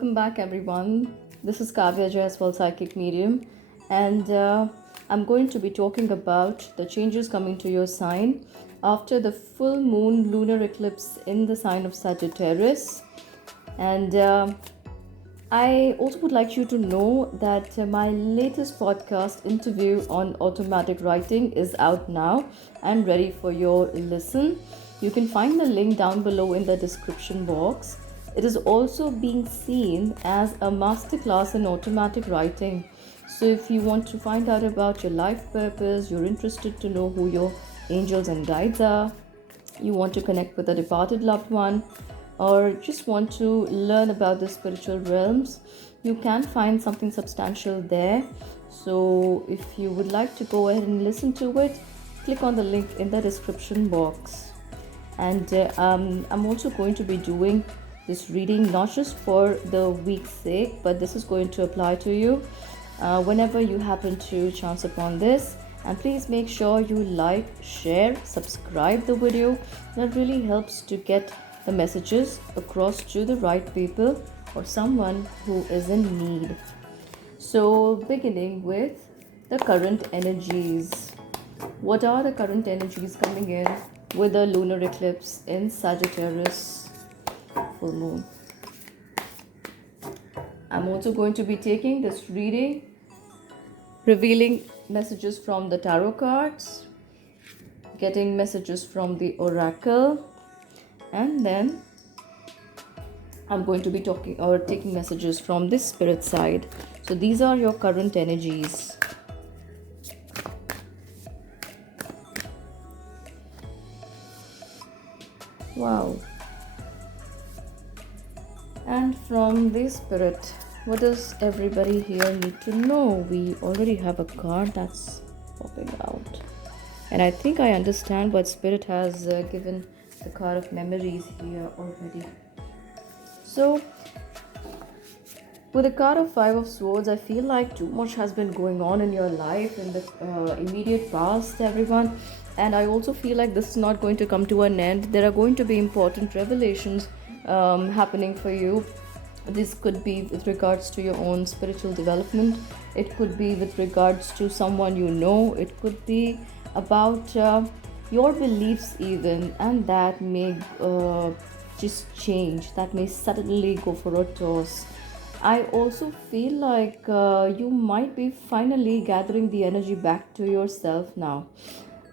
welcome back, everyone. This is Kavya Jaiswal, Psychic Medium, and I'm going to be talking about the changes coming to your sign after the full moon lunar eclipse in the sign of Sagittarius. And I also would like you to know that my latest podcast interview on automatic writing is out now and ready for your listen. You can find the link down below in the description box. It is also being seen as a masterclass in automatic writing. So, if you want to find out about your life purpose, you're interested to know who your angels and guides are, you want to connect with a departed loved one, or just want to learn about the spiritual realms, you can find something substantial there. So, if you would like to go ahead and listen to it, click on the link in the description box. And I'm also going to be doing this reading not just for the week's sake, but this is going to apply to you whenever you happen to chance upon this. And please make sure you like, share, subscribe the video. That really helps to get the messages across to the right people or someone who is in need. So, beginning with the current energies. What are the current energies coming in with the lunar eclipse in Sagittarius full moon? I'm also going to be taking this reading, revealing messages from the tarot cards, getting messages from the oracle, and then I'm going to be talking or taking messages from this spirit side. So these are your current energies. Wow. And from this spirit, what does everybody here need to know? We already have a card that's popping out. And I think I understand what spirit has given the card of memories here already. So, with the card of Five of Swords, I feel like too much has been going on in your life in the immediate past, everyone. And I also feel like this is not going to come to an end. There are going to be important revelations happening for you. This could be with regards to your own spiritual development. It could be with regards to someone you know. It could be about your beliefs even, and that may just change. That may suddenly go for a toss. I also feel like you might be finally gathering the energy back to yourself now.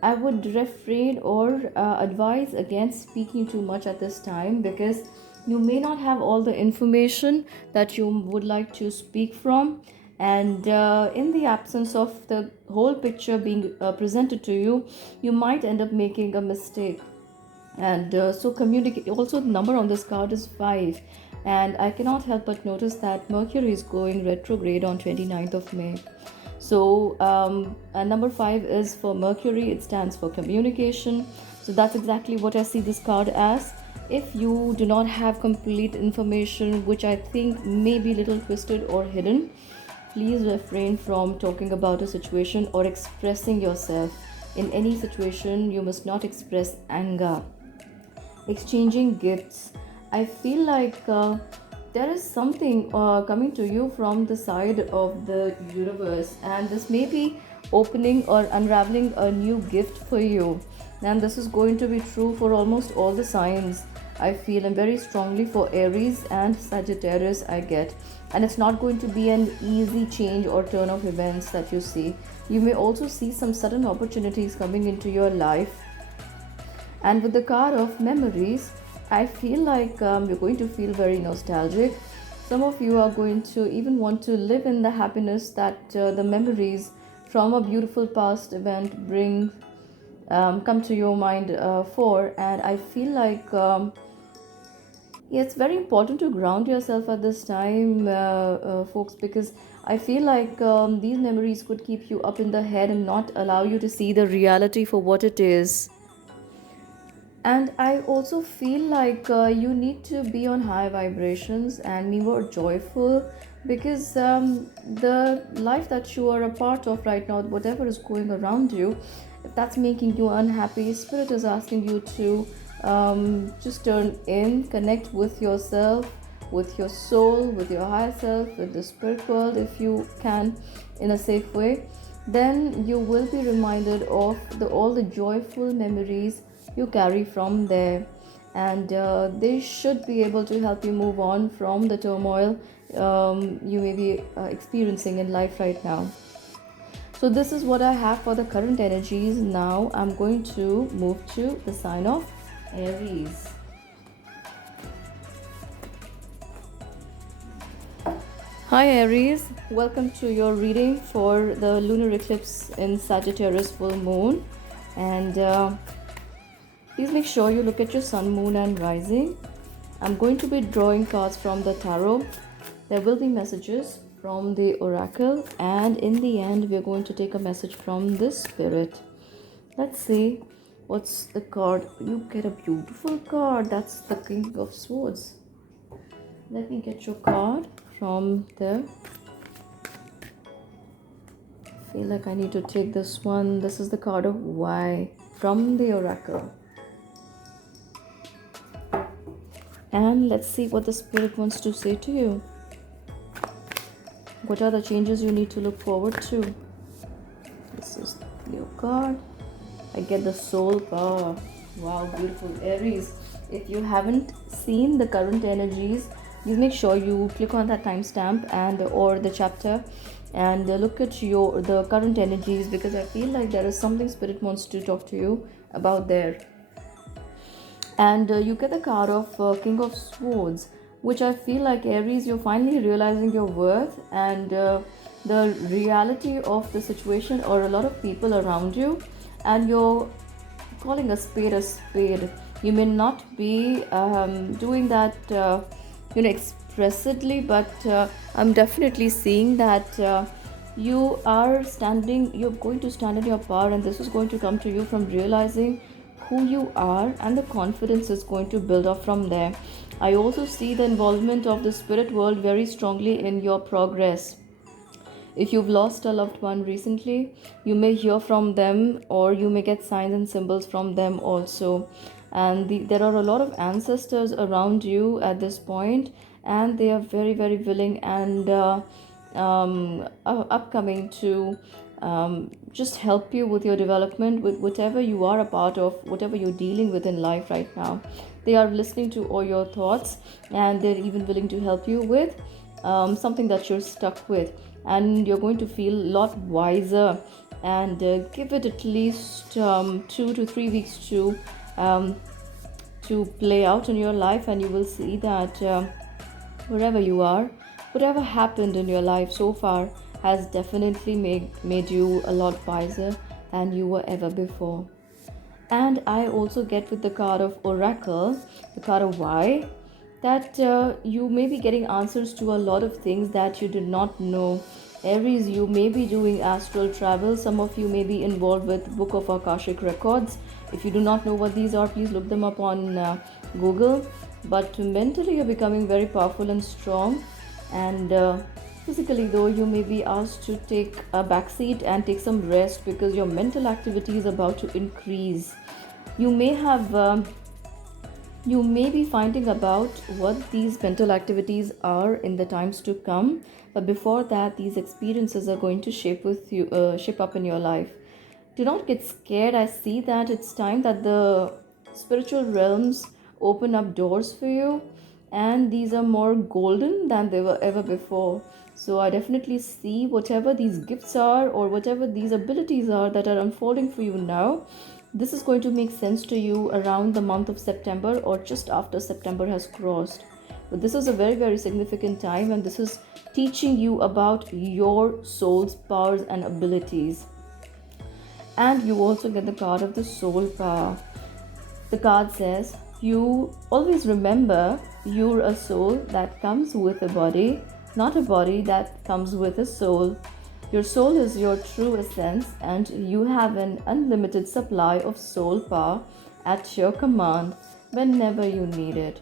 I would refrain or advise against speaking too much at this time, because you may not have all the information that you would like to speak from, and in the absence of the whole picture being presented to you, you might end up making a mistake. And so communicate. Also, the number on this card is 5, and I cannot help but notice that Mercury is going retrograde on 29th of May. So and number 5 is for Mercury. It stands for communication. So that's exactly what I see this card as. If you do not have complete information, which I think may be a little twisted or hidden, please refrain from talking about a situation or expressing yourself. In any situation, you must not express anger. Exchanging gifts. I feel like there is something coming to you from the side of the universe, and this may be opening or unraveling a new gift for you. And this is going to be true for almost all the signs. I feel, and very strongly for Aries and Sagittarius, I get. And it's not going to be an easy change or turn of events that you see. You may also see some sudden opportunities coming into your life. And with the card of memories, I feel like you're going to feel very nostalgic. Some of you are going to even want to live in the happiness that the memories from a beautiful past event bring come to your mind for. And I feel like it's very important to ground yourself at this time, folks, because I feel like these memories could keep you up in the head and not allow you to see the reality for what it is. And I also feel like you need to be on high vibrations and be more joyful, because the life that you are a part of right now, whatever is going around you, if that's making you unhappy, Spirit is asking you to just turn in, connect with yourself, with your soul, with your higher self, with the spirit world, if you can, in a safe way, then you will be reminded of all the joyful memories you carry from there. And they should be able to help you move on from the turmoil you may be experiencing in life right now. So this is what I have for the current energies. Now I'm going to move to the sign of Aries. Hi Aries, welcome to your reading for the lunar eclipse in Sagittarius full moon. And please make sure you look at your sun, moon and rising. I'm going to be drawing cards from the tarot. There will be messages from the oracle, and in the end we're going to take a message from the spirit. Let's see what's the card. You get a beautiful card. That's the King of Swords. Let me get your card from the... I feel like I need to take this one. This is the card of Why from the oracle. And let's see what the spirit wants to say to you. What are the changes you need to look forward to? This is your card. I get the soul power. Wow, beautiful. Aries, if you haven't seen the current energies, please make sure you click on that timestamp and or the chapter and look at the current energies, because I feel like there is something spirit wants to talk to you about there. And you get the card of King of Swords, which I feel like Aries, you're finally realizing your worth and the reality of the situation or a lot of people around you, and you're calling a spade a spade. You may not be doing that expressively, but I'm definitely seeing that you're going to stand in your power, and this is going to come to you from realizing who you are, and the confidence is going to build up from there. I also see the involvement of the spirit world very strongly in your progress. If you've lost a loved one recently, you may hear from them, or you may get signs and symbols from them also. And there are a lot of ancestors around you at this point, and they are very, very willing and upcoming to just help you with your development, with whatever you are a part of, whatever you're dealing with in life right now. They are listening to all your thoughts, and they're even willing to help you with something that you're stuck with, and you're going to feel a lot wiser. And give it at least 2 to 3 weeks to play out in your life, and you will see that wherever you are, whatever happened in your life so far has definitely made you a lot wiser than you were ever before. And I also get with the card of Oracle, the card of Why, that you may be getting answers to a lot of things that you did not know. Aries, you may be doing astral travel. Some of you may be involved with Book of Akashic Records. If you do not know what these are, please look them up on Google. But mentally, you're becoming very powerful and strong. And physically, though, you may be asked to take a backseat and take some rest, because your mental activity is about to increase. You may be finding about what these mental activities are in the times to come, but before that, these experiences are going to shape up in your life. Do not get scared. I see that it's time that the spiritual realms open up doors for you, and these are more golden than they were ever before. So I definitely see whatever these gifts are, or whatever these abilities are that are unfolding for you now, this is going to make sense to you around the month of September, or just after September has crossed. But this is a very, very significant time, and this is teaching you about your soul's powers and abilities. And you also get the card of the soul power. The card says, you always remember you're a soul that comes with a body, not a body that comes with a soul. Your soul is your true essence, and you have an unlimited supply of soul power at your command whenever you need it.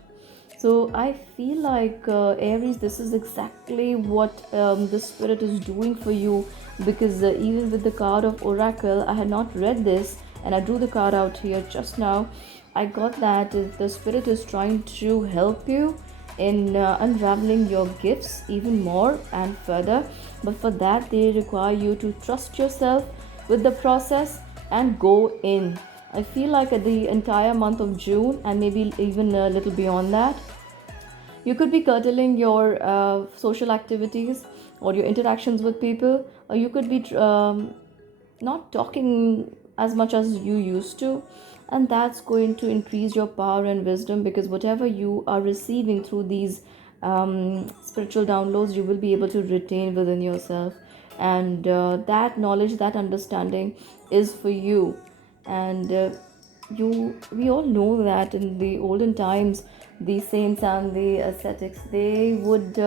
So I feel like Aries, this is exactly what the spirit is doing for you, because even with the card of Oracle, I had not read this, and I drew the card out here just now. I got that the spirit is trying to help you in unraveling your gifts even more and further. But for that, they require you to trust yourself with the process and go in. I feel like the entire month of June and maybe even a little beyond that, you could be curtailing your social activities or your interactions with people, or you could be not talking as much as you used to. And that's going to increase your power and wisdom, because whatever you are receiving through these spiritual downloads, you will be able to retain within yourself. And that knowledge, that understanding is for you. And we all know that in the olden times, the saints and the ascetics, they would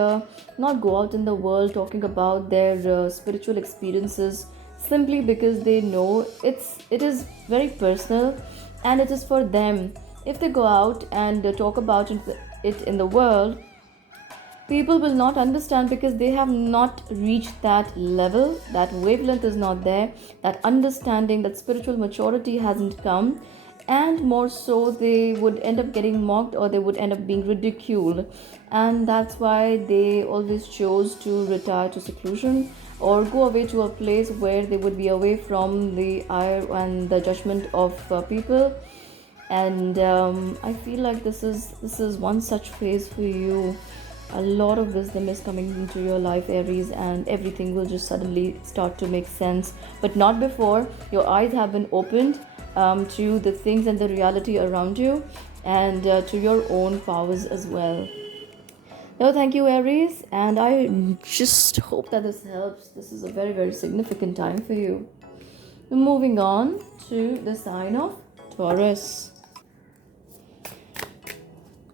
not go out in the world talking about their spiritual experiences, simply because they know it is very personal and it is for them. If they go out and talk about it in the world, people will not understand, because they have not reached that level, that wavelength is not there, that understanding, that spiritual maturity hasn't come. And more so, they would end up getting mocked, or they would end up being ridiculed. And that's why they always chose to retire to seclusion, or go away to a place where they would be away from the ire and the judgment of people. And I feel like this is one such phase for you. A lot of wisdom is coming into your life, Aries, and everything will just suddenly start to make sense, but not before your eyes have been opened to the things and the reality around you, and to your own powers as well. No, thank you, Aries, and I just hope that this helps. This is a very, very significant time for you. Moving on to the sign of Taurus.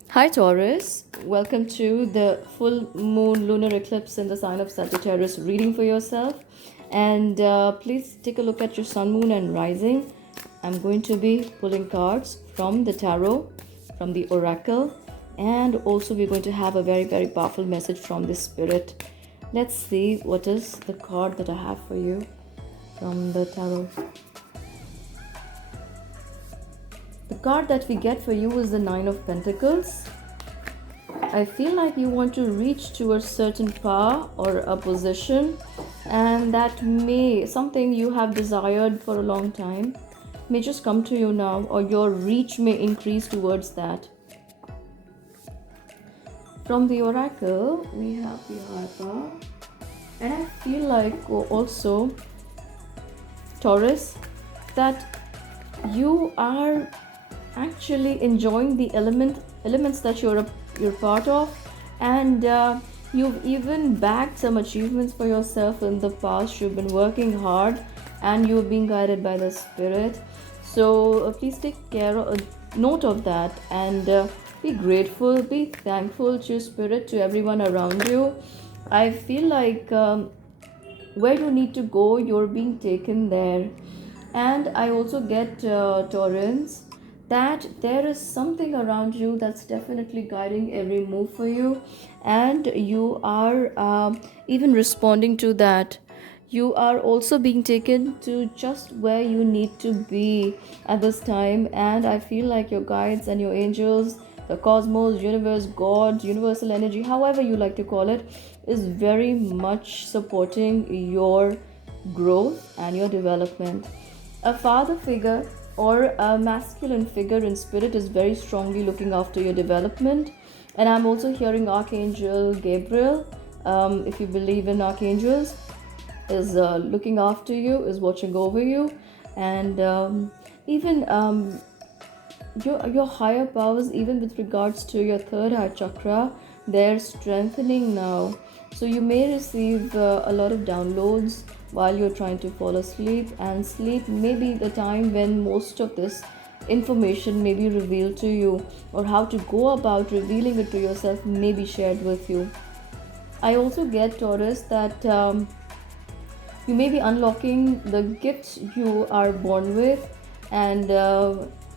Hi Taurus, welcome to the full moon lunar eclipse in the sign of Sagittarius reading for yourself. And please take a look at your sun, moon, and rising. I'm going to be pulling cards from the tarot, from the oracle, and also we're going to have a very, very powerful message from the spirit. Let's see what is the card that I have for you from the tarot. The card that we get for you is the Nine of Pentacles. I feel like you want to reach to a certain power or a position, and that may something you have desired for a long time may just come to you now, or your reach may increase towards that. From the oracle, we have the high power, and I feel like also, Taurus, that you are actually enjoying the elements that you're part of, and you've even bagged some achievements for yourself in the past. You've been working hard and you're being guided by the spirit. So please take care of note of that, and be grateful, be thankful to spirit, to everyone around you. I feel like where you need to go, you're being taken there. And I also get Taurus, that there is something around you that's definitely guiding every move for you, and you are even responding to that. You are also being taken to just where you need to be at this time, and I feel like your guides and your angels, the cosmos, universe, God, universal energy, however you like to call it, is very much supporting your growth and your development. A father figure or a masculine figure in spirit is very strongly looking after your development. And I'm also hearing Archangel Gabriel, if you believe in archangels, is looking after you, is watching over you. And even your higher powers, even with regards to your third eye chakra, they're strengthening now. So you may receive a lot of downloads while you're trying to fall asleep, and sleep may be the time when most of this information may be revealed to you, or how to go about revealing it to yourself may be shared with you. I also get, Taurus, that you may be unlocking the gifts you are born with, and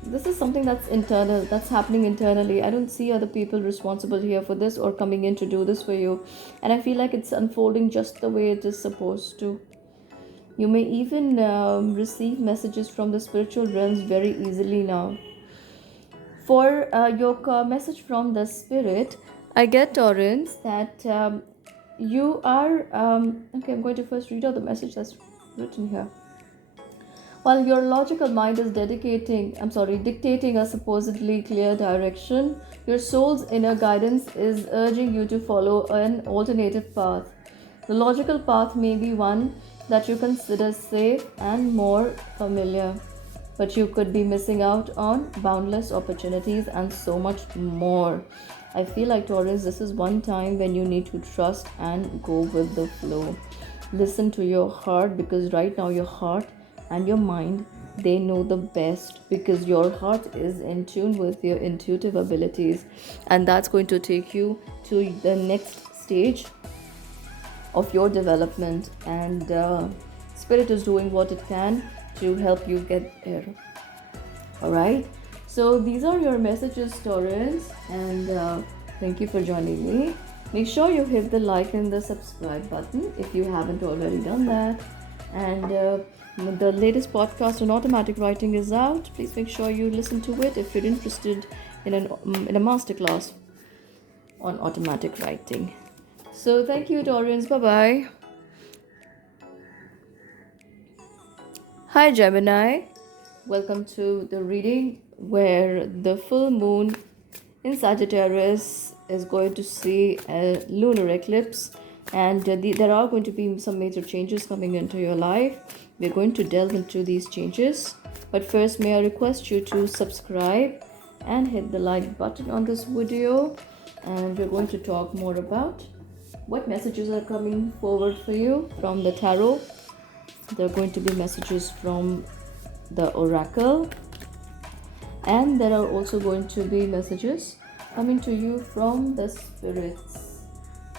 this is something that's internal, that's happening internally. I don't see other people responsible here for this or coming in to do this for you, and I feel like it's unfolding just the way it is supposed to. You may even receive messages from the spiritual realms very easily now. For your message from the spirit, I get, Torrance, that you are. Okay, I'm going to first read out the message that's written here. While your logical mind is dictating a supposedly clear direction, your soul's inner guidance is urging you to follow an alternative path. The logical path may be one that you consider safe and more familiar, but you could be missing out on boundless opportunities and so much more. I feel like, Taurus, this is one time when you need to trust and go with the flow. Listen to your heart, because right now your heart and your mind, they know the best, because your heart is in tune with your intuitive abilities, and that's going to take you to the next stage of your development, and spirit is doing what it can to help you get there. All right, so these are your messages, Taurus, and thank you for joining me. Make sure you hit the like and the subscribe button if you haven't already done that. And the latest podcast on automatic writing is out. Please make sure you listen to it if you're interested in a masterclass on automatic writing. So thank you, Taurus. Bye bye. Hi, Gemini. Welcome to the reading where the full moon in Sagittarius is going to see a lunar eclipse, and there are going to be some major changes coming into your life. We're going to delve into these changes, but first, may I request you to subscribe and hit the like button on this video, and we're going to talk more about what messages are coming forward for you from the tarot. There are going to be messages from the oracle, and there are also going to be messages coming to you from the spirits.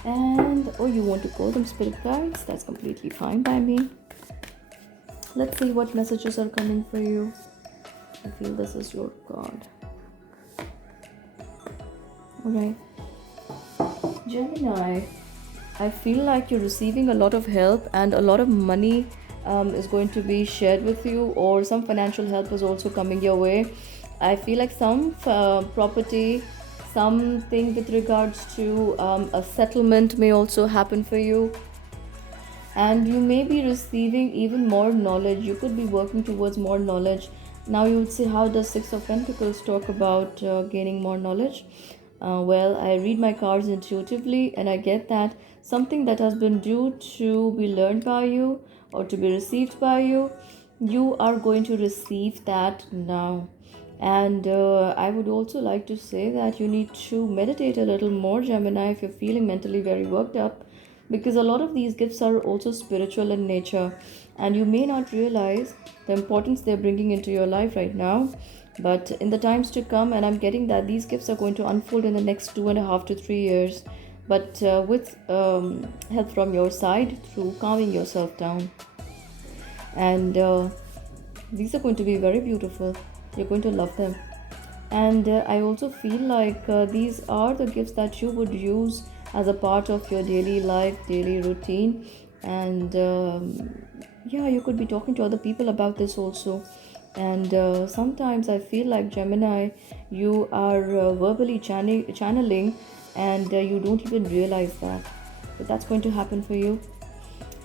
And you want to call them spirit guides? That's completely fine by me. Let's see what messages are coming for you. I feel this is your card. Alright, Gemini, I feel like you're receiving a lot of help, and a lot of money is going to be shared with you, or some financial help is also coming your way. I feel like some property, something with regards to a settlement may also happen for you, and you may be receiving even more knowledge. You could be working towards more knowledge. Now you would say, how does Six of Pentacles talk about gaining more knowledge? Well, I read my cards intuitively, and I get that something that has been due to be learned by you or to be received by you, you are going to receive that now. And I would also like to say that you need to meditate a little more, Gemini, if you're feeling mentally very worked up, because a lot of these gifts are also spiritual in nature, and you may not realize the importance they're bringing into your life right now. But in the times to come, and I'm getting that these gifts are going to unfold in the next 2.5 to 3 years, but with help from your side through calming yourself down. And these are going to be very beautiful. You're going to love them. And I also feel like these are the gifts that you would use as a part of your daily life, daily routine. And you could be talking to other people about this also. And sometimes I feel like, Gemini, you are verbally channeling, and you don't even realize that. But that's going to happen for you.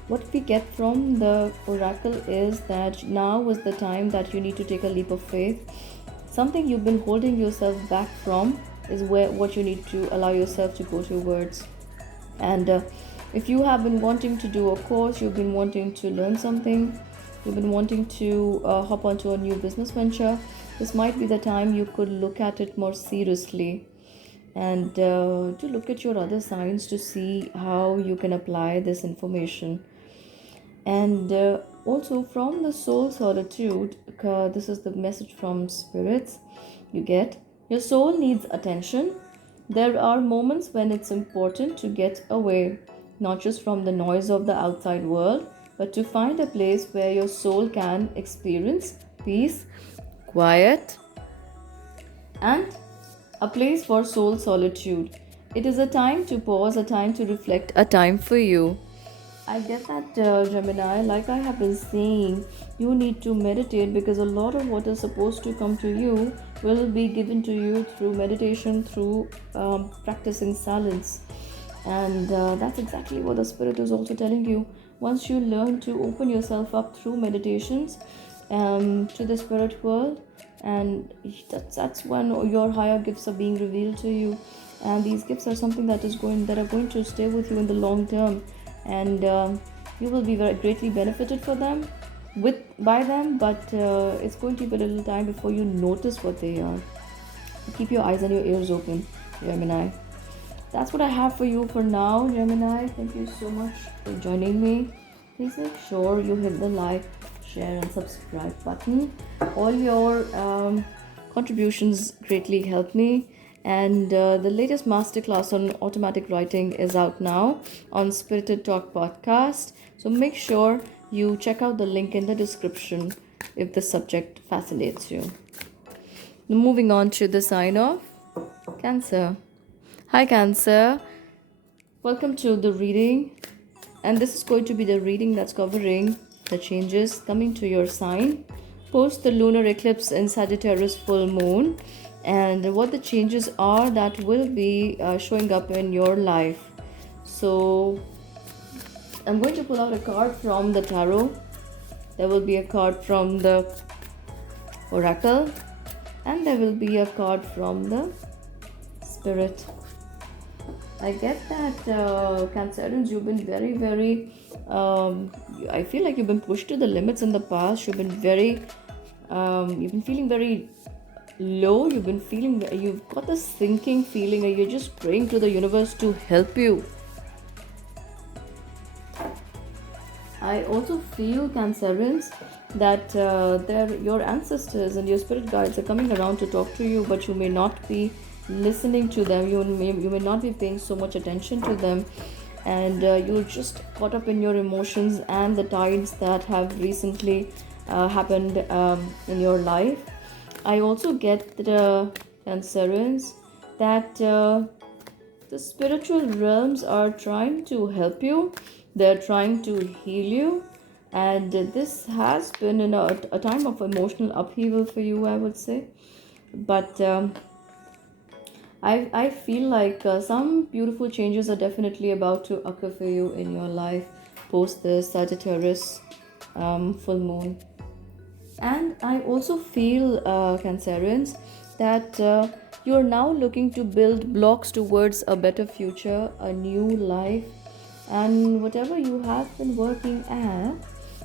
What we get from the oracle is that now is the time that you need to take a leap of faith. Something you've been holding yourself back from is what you need to allow yourself to go towards. And if you have been wanting to do a course, you've been wanting to learn something, you've been wanting to hop onto a new business venture, this might be the time you could look at it more seriously, and to look at your other signs to see how you can apply this information. And also from the soul solitude, this is the message from spirits you get. Your soul needs attention. There are moments when it's important to get away, not just from the noise of the outside world, but to find a place where your soul can experience peace, quiet, and a place for soul solitude. It is a time to pause, a time to reflect, a time for you. I get that, Gemini. Like I have been saying, you need to meditate because a lot of what is supposed to come to you will be given to you through meditation, through practicing silence. And that's exactly what the spirit is also telling you. Once you learn to open yourself up through meditations to the spirit world, and that's when your higher gifts are being revealed to you. And these gifts are something that are going to stay with you in the long term, and you will be very greatly benefited for them with by them, but it's going to be a little time before you notice what they are. Keep your eyes and your ears open, Gemini. That's what I have for you for now, Gemini. Thank you so much for joining me. Please make sure you hit the like, share, and subscribe button. All your contributions greatly help me. And the latest masterclass on automatic writing is out now on Spirited Talk Podcast. So make sure you check out the link in the description if the subject fascinates you. Moving on to the sign of Cancer. Hi, Cancer. Welcome to the reading. And this is going to be the reading that's covering the changes coming to your sign post the lunar eclipse in Sagittarius full moon, and what the changes are that will be showing up in your life. So, I'm going to pull out a card from the tarot. There will be a card from the oracle, and there will be a card from the spirit. I get that, Cancerians, you've been very, I feel like you've been pushed to the limits in the past. You've been feeling very low. You've got this sinking feeling, and you're just praying to the universe to help you. I also feel, Cancerians, that your ancestors and your spirit guides are coming around to talk to you, but you may not be listening to them. You may not be paying so much attention to them, and you're just caught up in your emotions and the tides that have recently happened in your life. I also get the Cancerians that the spiritual realms are trying to help you. They're trying to heal you, and this has been in a time of emotional upheaval for you, I would say. But I feel like some beautiful changes are definitely about to occur for you in your life post the Sagittarius full moon. And I also feel, Cancerians, that you're now looking to build blocks towards a better future, a new life, and whatever you have been working at,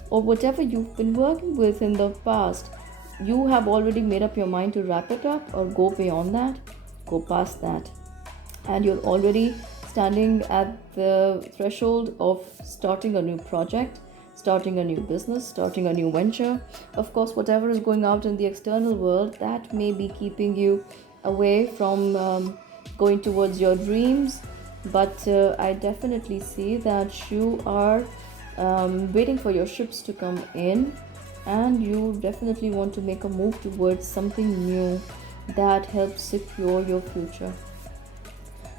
or whatever you've been working with in the past, you have already made up your mind to wrap it up or go beyond that, go past that. And you're already standing at the threshold of starting a new project, starting a new business, starting a new venture. Of course, whatever is going out in the external world, that may be keeping you away from going towards your dreams. But I definitely see that you are waiting for your ships to come in, and you definitely want to make a move towards something new that helps secure your future.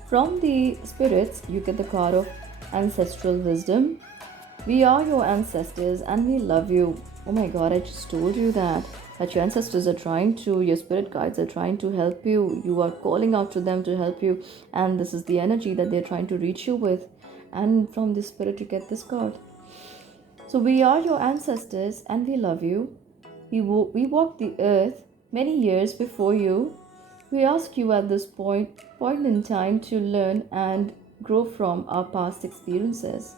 From the spirits, you get the card of ancestral wisdom. We are your ancestors and we love you. Oh my god, I just told you that your ancestors are trying to, your spirit guides are trying to help you. You are calling out to them to help you, and this is the energy that they're trying to reach you with. And from the spirit, you get this card. So, we are your ancestors and we love you. We walked the earth many years before you. We ask you at this point in time to learn and grow from our past experiences.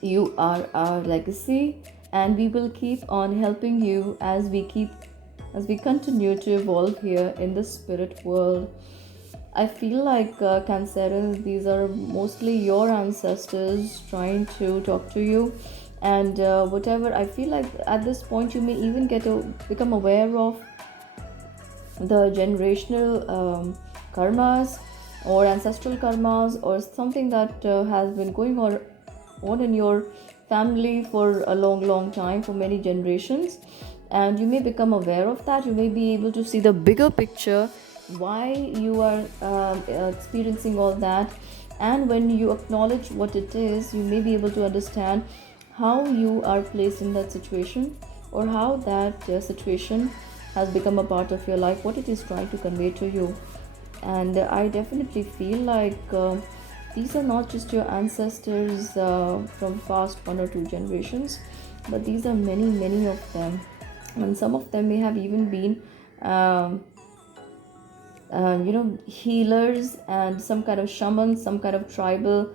You are our legacy, and we will keep on helping you as we continue to evolve here in the spirit world. I feel like, Cancerians, these are mostly your ancestors trying to talk to you, and whatever, I feel like at this point you may even get to become aware of the generational karmas or ancestral karmas, or something that has been going on in your family for a long time, for many generations, and you may become aware of that. You may be able to see the bigger picture, why you are experiencing all that, And when you acknowledge what it is, you may be able to understand how you are placed in that situation, or how that situation has become a part of your life, what it is trying to convey to you. And I definitely feel like these are not just your ancestors from past 1 or 2 generations, but these are many, many of them. And some of them may have even been um, healers, and some kind of shamans, some kind of tribal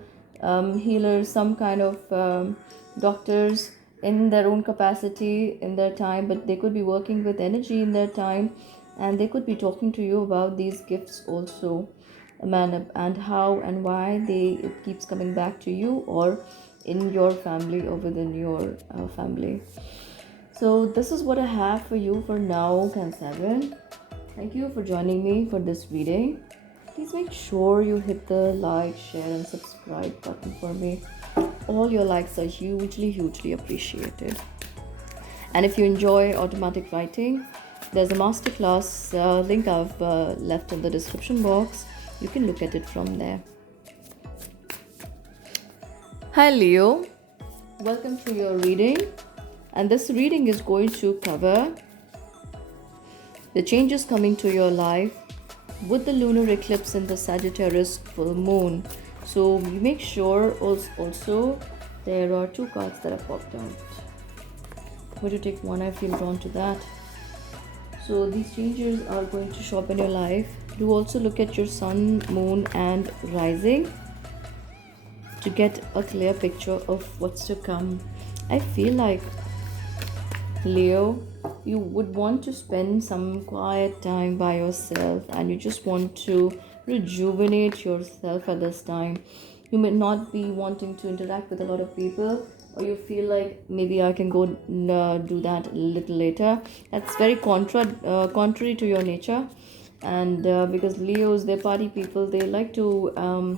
healers, some kind of doctors in their own capacity in their time, but they could be working with energy in their time, and they could be talking to you about these gifts also, man, and how and why it keeps coming back to you, or in your family, or within your family. So this is what I have for you for now, Can7. Thank you for joining me for this reading. Please make sure you hit the like, share, and subscribe button for me. All your likes are hugely, hugely appreciated. And if you enjoy automatic writing, there's a masterclass link I've left in the description box. You can look at it from there. Hi Leo, welcome to your reading. And this reading is going to cover the changes coming to your life with the lunar eclipse in the Sagittarius full moon. So you make sure also there are 2 cards that have popped out. I'm going to take one, I feel drawn to that. So these changes are going to show up in your life. Do also look at your sun, moon, and rising to get a clear picture of what's to come. I feel like, Leo, you would want to spend some quiet time by yourself, and you just want to rejuvenate yourself at this time. You may not be wanting to interact with a lot of people, or you feel like maybe I can go do that a little later. That's very contrary to your nature. And because Leos, they're party people, they like to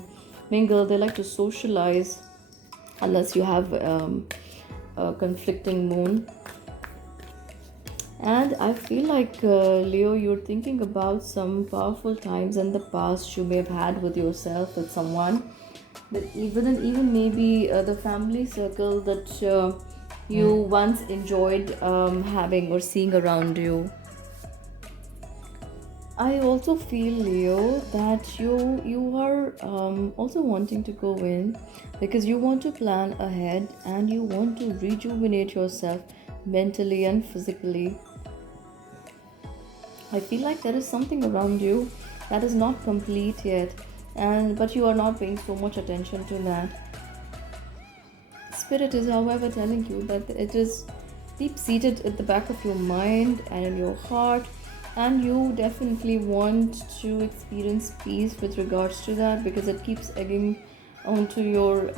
mingle, they like to socialize, unless you have a conflicting moon. And I feel like, Leo, you're thinking about some powerful times in the past you may have had with yourself, with someone, that even maybe the family circle that you once enjoyed having or seeing around you. I also feel, Leo, that you are also wanting to go in because you want to plan ahead, and you want to rejuvenate yourself mentally and physically. I feel like there is something around you that is not complete yet, and but you are not paying so much attention to that. Spirit is, however, telling you that it is deep seated at the back of your mind and in your heart, and you definitely want to experience peace with regards to that, because it keeps egging onto your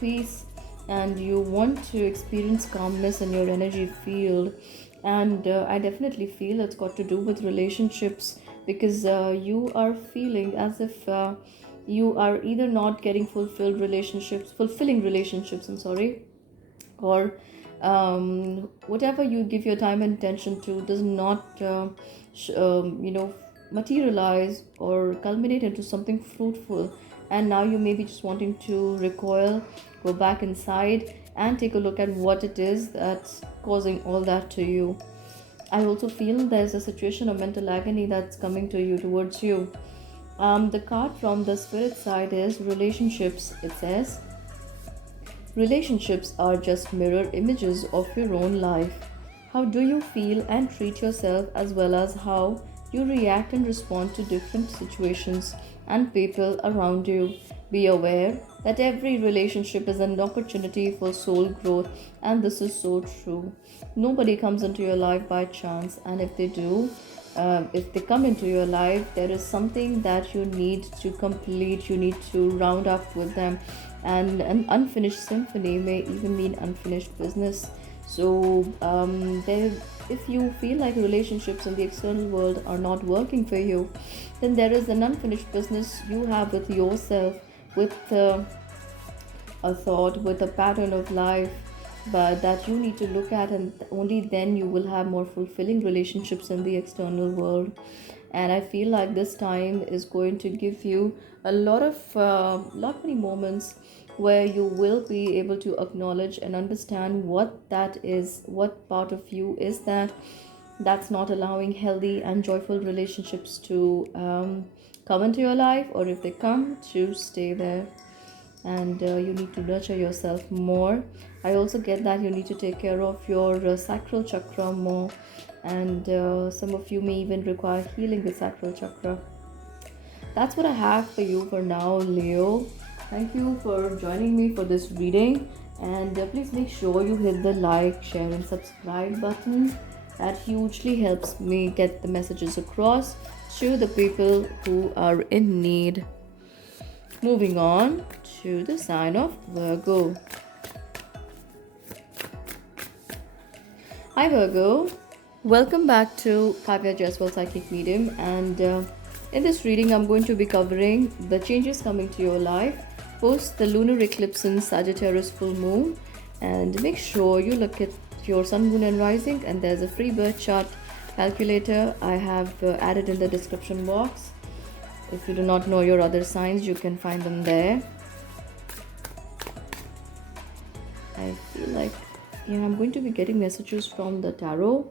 peace, and you want to experience calmness in your energy field. And I definitely feel it's got to do with relationships, because you are feeling as if you are either not getting fulfilling relationships, I'm sorry, or whatever you give your time and attention to does not materialize or culminate into something fruitful. And now you may be just wanting to recoil, go back inside, and take a look at what it is that's causing all that to you. I also feel there's a situation of mental agony that's coming to you, towards you. The card from the spirit side is relationships. It says, relationships are just mirror images of your own life. How do you feel and treat yourself, as well as how you react and respond to different situations and people around you. Be aware that every relationship is an opportunity for soul growth, and this is so true. Nobody comes into your life by chance, and if they do, if they come into your life, there is something that you need to complete, you need to round up with them, and an unfinished symphony may even mean unfinished business. So, if you feel like relationships in the external world are not working for you, then there is an unfinished business you have with yourself, with a thought, with a pattern of life, but that you need to look at, and only then you will have more fulfilling relationships in the external world. And I feel like this time is going to give you a lot of lot many moments where you will be able to acknowledge and understand what that is, what part of you is that that's not allowing healthy and joyful relationships to come into your life, or if they come, to stay there. And you need to nurture yourself more. I also get that you need to take care of your sacral chakra more, and some of you may even require healing the sacral chakra. That's what I have for you for now, Leo. Thank you for joining me for this reading, and please make sure you hit the like, share, and subscribe button. That hugely helps me get the messages across to the people who are in need. Moving on to the sign of Virgo. Hi Virgo, welcome back to Kavya Jaiswal Psychic Medium, and in this reading I'm going to be covering the changes coming to your life post the lunar eclipse in Sagittarius full moon. And make sure you look at your sun, moon and rising, and there's a free birth chart calculator I have added in the description box. If you do not know your other signs, you can find them there. I feel like I'm going to be getting messages from the tarot,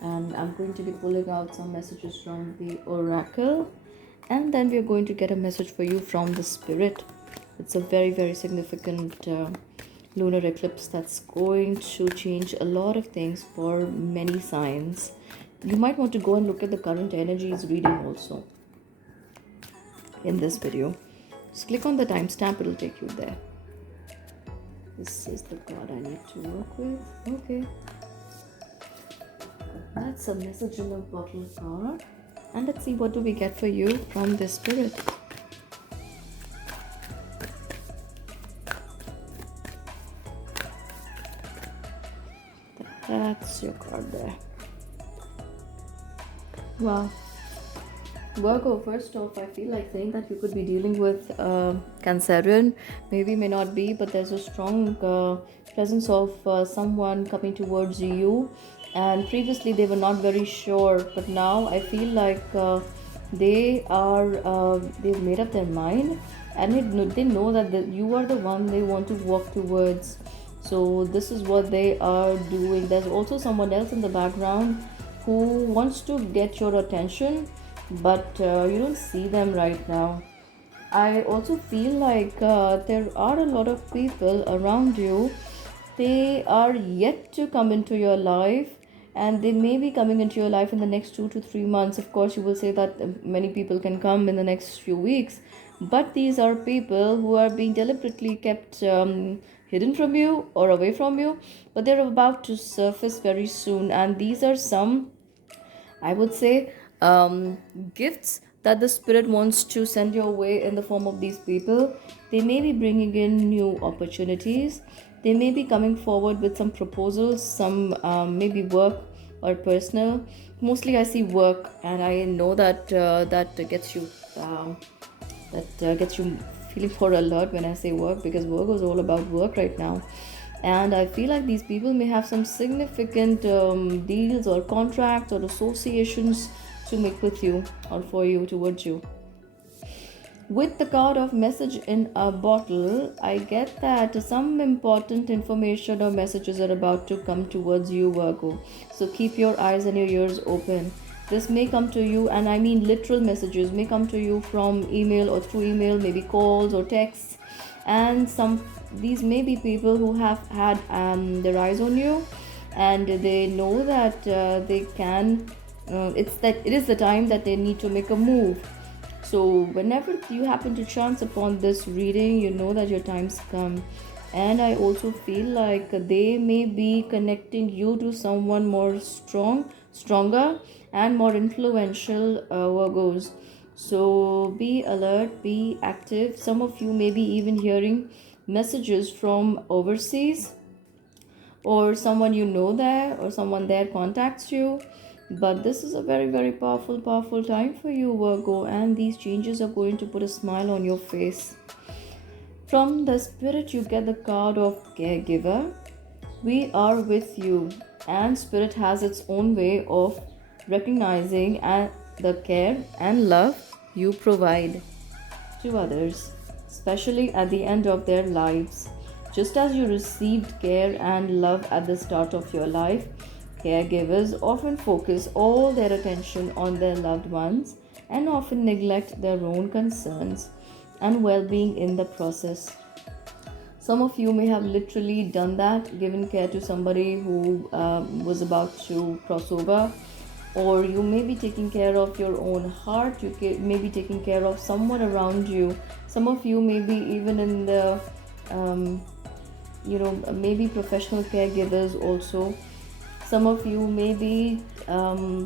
and I'm going to be pulling out some messages from the oracle, and then we're going to get a message for you from the spirit. It's a very, very significant lunar eclipse that's going to change a lot of things for many signs. You might want to go and look at the current energies reading also in this video. Just click on the timestamp, it'll take you there. This is the card I need to work with. Okay. That's a message in a bottle card. And let's see what do we get for you from the spirit. That's your card there. Wow. Virgo, first off, I feel like saying that you could be dealing with Cancerian. Maybe, may not be, but there's a strong presence of someone coming towards you. And previously they were not very sure, but now I feel like they've made up their mind, and they know that you are the one they want to walk towards. So this is what they are doing. There's also someone else in the background who wants to get your attention, but you don't see them right now. I also feel like there are a lot of people around you. They are yet to come into your life, and they may be coming into your life in the next 2 to 3 months. Of course, you will say that many people can come in the next few weeks, but these are people who are being deliberately kept hidden from you or away from you, but they're about to surface very soon. And these are some, I would say, gifts that the spirit wants to send your way in the form of these people. They may be bringing in new opportunities. They may be coming forward with some proposals, some maybe work or personal. Mostly I see work, and I know that that gets you feeling more alert when I say work, because work is all about work right now. And I feel like these people may have some significant deals or contracts or associations to make with you or for you, towards you. With the card of message in a bottle, I get that some important information or messages are about to come towards you, Virgo. So keep your eyes and your ears open. This may come to you, and I mean literal messages may come to you from email or through email, maybe calls or texts. And these may be people who have had their eyes on you, and they know that they can it is the time that they need to make a move. So whenever you happen to chance upon this reading, you know that your time's come. And I also feel like they may be connecting you to someone more stronger and more influential, Virgos. So be alert, be active. Some of you may be even hearing messages from overseas, or someone you know there, or someone there contacts you. But this is a very, very powerful time for you, Virgo, and these changes are going to put a smile on your face. From the spirit, you get the card of caregiver. We are with you, and spirit has its own way of recognizing and the care and love you provide to others, especially at the end of their lives. Just as you received care and love at the start of your life, caregivers often focus all their attention on their loved ones and often neglect their own concerns and well being in the process. Some of you may have literally done that, given care to somebody who was about to cross over, or you may be taking care of your own heart. You may be taking care of someone around you. Some of you may be even in the um, maybe professional caregivers also. Some of you may be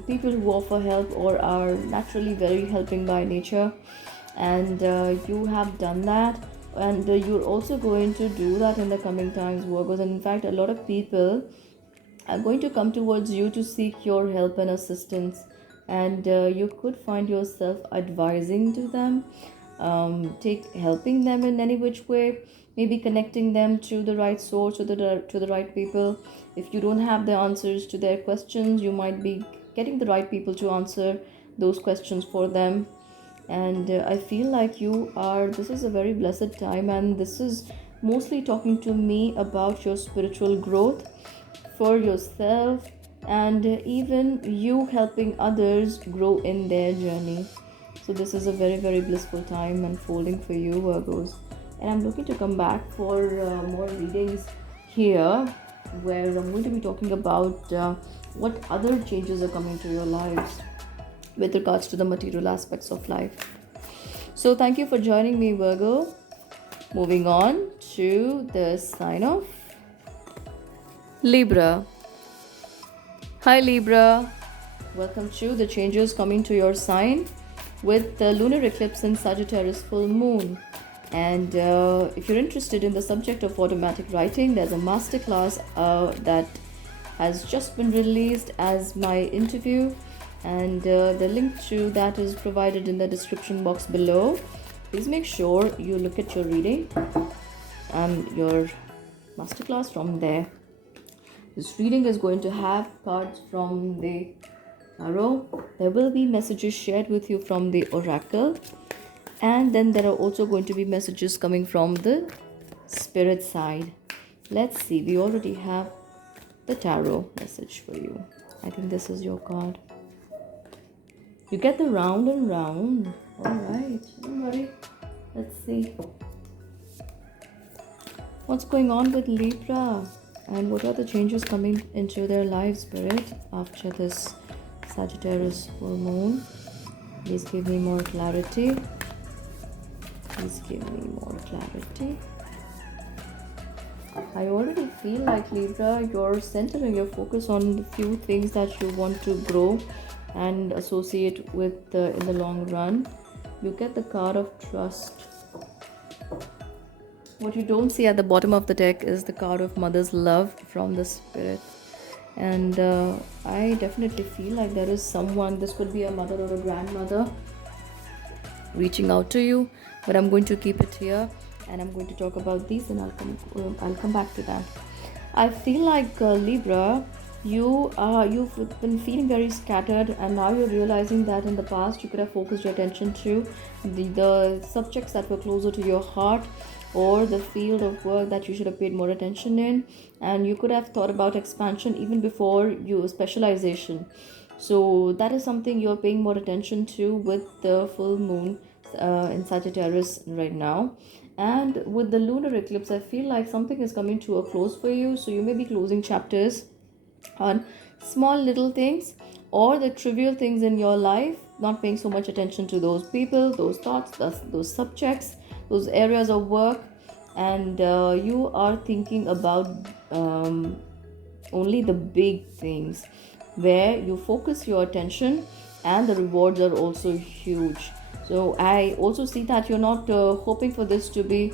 people who offer help or are naturally very helping by nature, and you have done that, and you're also going to do that in the coming times, Virgos. And in fact, a lot of people are going to come towards you to seek your help and assistance, and you could find yourself advising to them, take helping them in any which way, maybe connecting them to the right source, to the right people. If you don't have the answers to their questions, you might be getting the right people to answer those questions for them. And I feel like this is a very blessed time, and this is mostly talking to me about your spiritual growth for yourself, and even you helping others grow in their journey. So this is a very, very blissful time unfolding for you, Virgos. And I'm looking to come back for more readings here, where I'm going to be talking about what other changes are coming to your lives with regards to the material aspects of life. So thank you for joining me, Virgo. Moving on to the sign of Libra. Hi Libra, welcome to the changes coming to your sign with the lunar eclipse and Sagittarius full moon. And if you're interested in the subject of automatic writing, there's a masterclass that has just been released as my interview, and the link to that is provided in the description box below. Please make sure you look at your reading and your masterclass from there. This reading is going to have cards from the tarot. There will be messages shared with you from the oracle, and then there are also going to be messages coming from the spirit side. Let's see, we already have the tarot message for you. I think this is your card. You get the round and round. Alright, don't worry. Let's see what's going on with Libra, and what are the changes coming into their lives, Spirit, after this Sagittarius full moon. Please give me more clarity. Please give me more clarity. I already feel like, Libra, you're centering your focus on the few things that you want to grow and associate with in the long run. You get the card of trust. What you don't see at the bottom of the deck is the card of mother's love from the spirit. And I definitely feel like there is someone, this could be a mother or a grandmother, reaching out to you, but I'm going to keep it here and I'm going to talk about these, and I'll come back to that. I feel like Libra, you've been feeling very scattered, and now you're realizing that in the past you could have focused your attention to the subjects that were closer to your heart, or the field of work that you should have paid more attention in, and you could have thought about expansion even before your specialization. So that is something you're paying more attention to with the full moon in Sagittarius right now. And with the lunar eclipse, I feel like something is coming to a close for you. So you may be closing chapters on small little things or the trivial things in your life, not paying so much attention to those people, those thoughts, those subjects, those areas of work, and you are thinking about only the big things where you focus your attention, and the rewards are also huge. So I also see that you're not hoping for this to be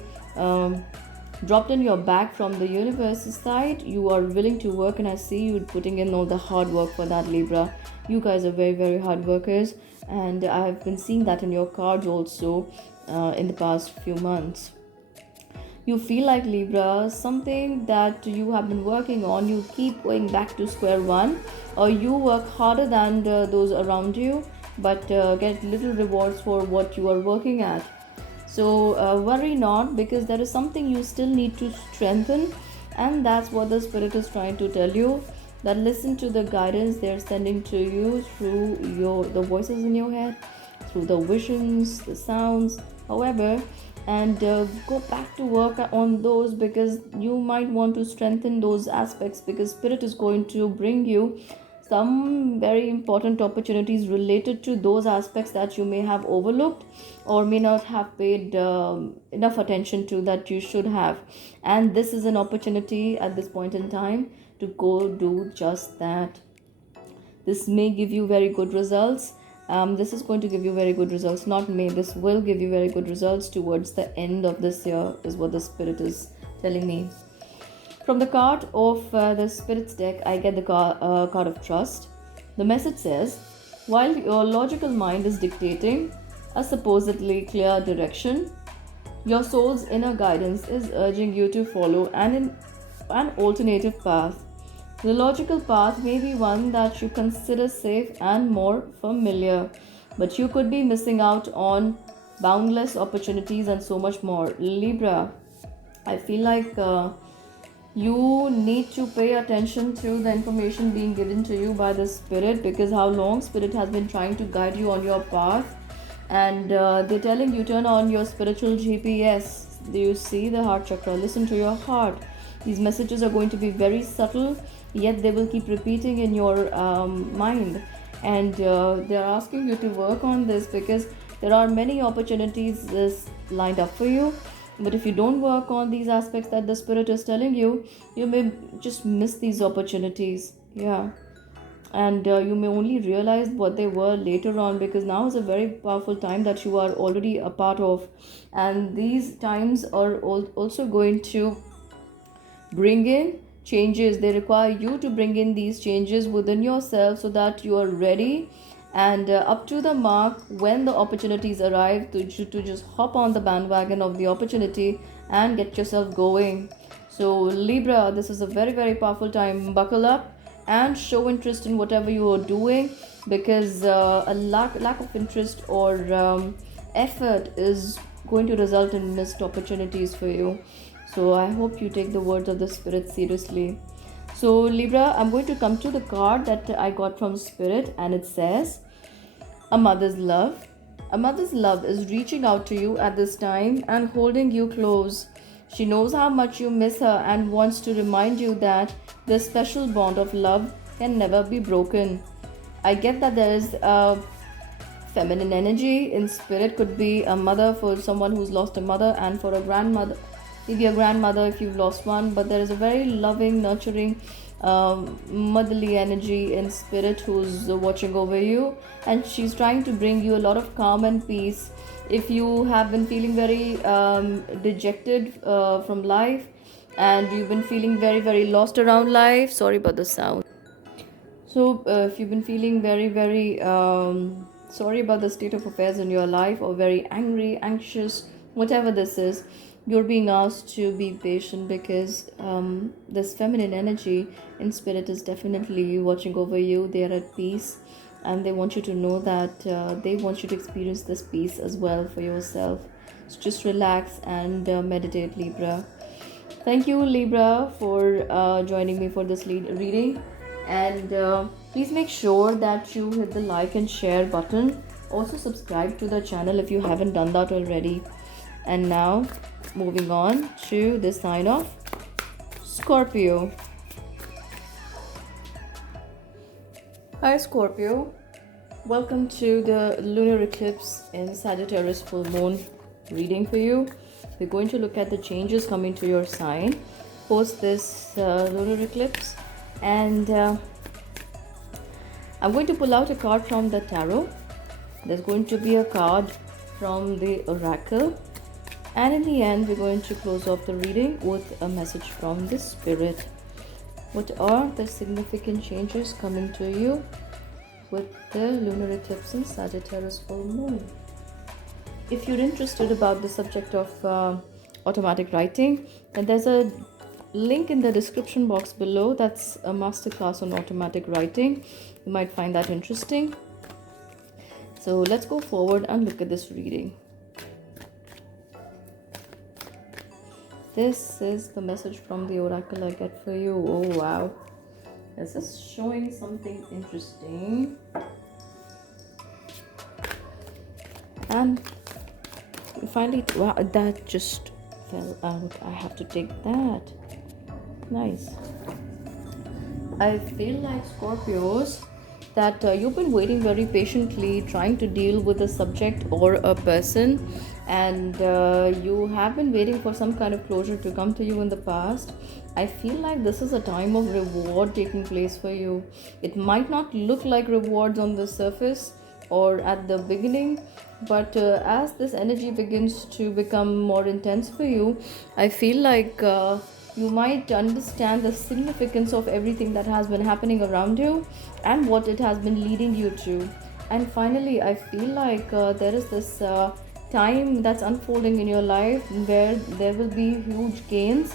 dropped in your back from the universe's side. You are willing to work, and I see you putting in all the hard work for that, Libra. You guys are very, very hard workers, and I've been seeing that in your cards also in the past few months. You feel like, Libra, something that you have been working on, you keep going back to square one, or you work harder than those around you, but get little rewards for what you are working at. So worry not, because there is something you still need to strengthen, and that's what the spirit is trying to tell you. That listen to the guidance they're sending to you through the voices in your head, through the visions, the sounds, however, and go back to work on those, because you might want to strengthen those aspects, because spirit is going to bring you some very important opportunities related to those aspects that you may have overlooked or may not have paid enough attention to, that you should have. And this is an opportunity at this point in time to go do just that. This may give you very good results. This is going to give you very good results, not may, this will give you very good results towards the end of this year, is what the spirit is telling me. From the card of the Spirit's deck, I get the card of trust. The message says, while your logical mind is dictating a supposedly clear direction, your soul's inner guidance is urging you to follow an alternative path. The logical path may be one that you consider safe and more familiar, but you could be missing out on boundless opportunities and so much more. Libra, I feel like you need to pay attention to the information being given to you by the spirit, because how long spirit has been trying to guide you on your path, and they're telling you turn on your spiritual GPS. Do you see the heart chakra? Listen to your heart. These messages are going to be very subtle, yet they will keep repeating in your mind, and they're asking you to work on this, because there are many opportunities lined up for you. But if you don't work on these aspects that the spirit is telling you, you may just miss these opportunities. Yeah. And you may only realize what they were later on, because now is a very powerful time that you are already a part of. And these times are also going to bring in changes. They require you to bring in these changes within yourself, so that you are ready and up to the mark when the opportunities arrive, to just hop on the bandwagon of the opportunity and get yourself going. So Libra, this is a very, very powerful time. Buckle up and show interest in whatever you are doing, because a lack of interest or effort is going to result in missed opportunities for you. So I hope you take the words of the spirit seriously. So Libra, I'm going to come to the card that I got from spirit, and it says, a mother's love. A mother's love is reaching out to you at this time and holding you close. She knows how much you miss her and wants to remind you that this special bond of love can never be broken. I get that there is a feminine energy in spirit. Could be a mother for someone who's lost a mother, and for a grandmother, maybe a grandmother if you've lost one. But there is a very loving, nurturing, motherly energy in spirit who's watching over you, and she's trying to bring you a lot of calm and peace. If you have been feeling very dejected from life, and you've been feeling very, very lost around life, sorry about the sound. So if you've been feeling very, very sorry about the state of affairs in your life, or very angry, anxious, whatever this is, you're being asked to be patient, because this feminine energy in spirit is definitely watching over you. They are at peace, and they want you to know that they want you to experience this peace as well for yourself. So just relax and meditate, Libra. Thank you, Libra, for joining me for this reading. And please make sure that you hit the like and share button. Also subscribe to the channel if you haven't done that already. And now moving on to the sign of Scorpio. Hi Scorpio, welcome to the lunar eclipse in Sagittarius full moon reading for you. We're going to look at the changes coming to your sign post this lunar eclipse, and I'm going to pull out a card from the tarot. There's going to be a card from the oracle, and in the end we're going to close off the reading with a message from the spirit. What are the significant changes coming to you with the lunar eclipse in Sagittarius full moon? If you're interested about the subject of automatic writing, then there's a link in the description box below. That's a masterclass on automatic writing. You might find that interesting. So let's go forward and look at this reading. This is the message from the oracle I get for you. Oh wow. Is this showing something interesting? And finally, wow, that just fell out. I have to take that. Nice. I feel like Scorpios that you've been waiting very patiently trying to deal with a subject or a person, and you have been waiting for some kind of closure to come to you in the past. I feel like this is a time of reward taking place for you. It might not look like rewards on the surface or at the beginning, but as this energy begins to become more intense for you, I feel like you might understand the significance of everything that has been happening around you and what it has been leading you to. And finally, I feel like there is this time that's unfolding in your life where there will be huge gains,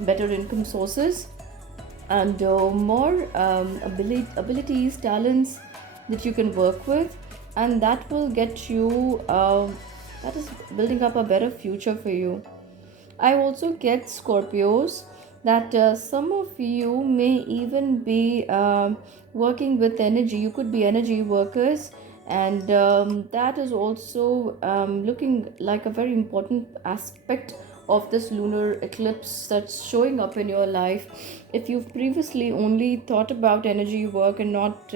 better income sources, and more abilities, talents that you can work with, and that will get you, that is building up a better future for you. I also get Scorpios that some of you may even be working with energy. You could be energy workers, and that is also looking like a very important aspect of this lunar eclipse that's showing up in your life. If you've previously only thought about energy work and not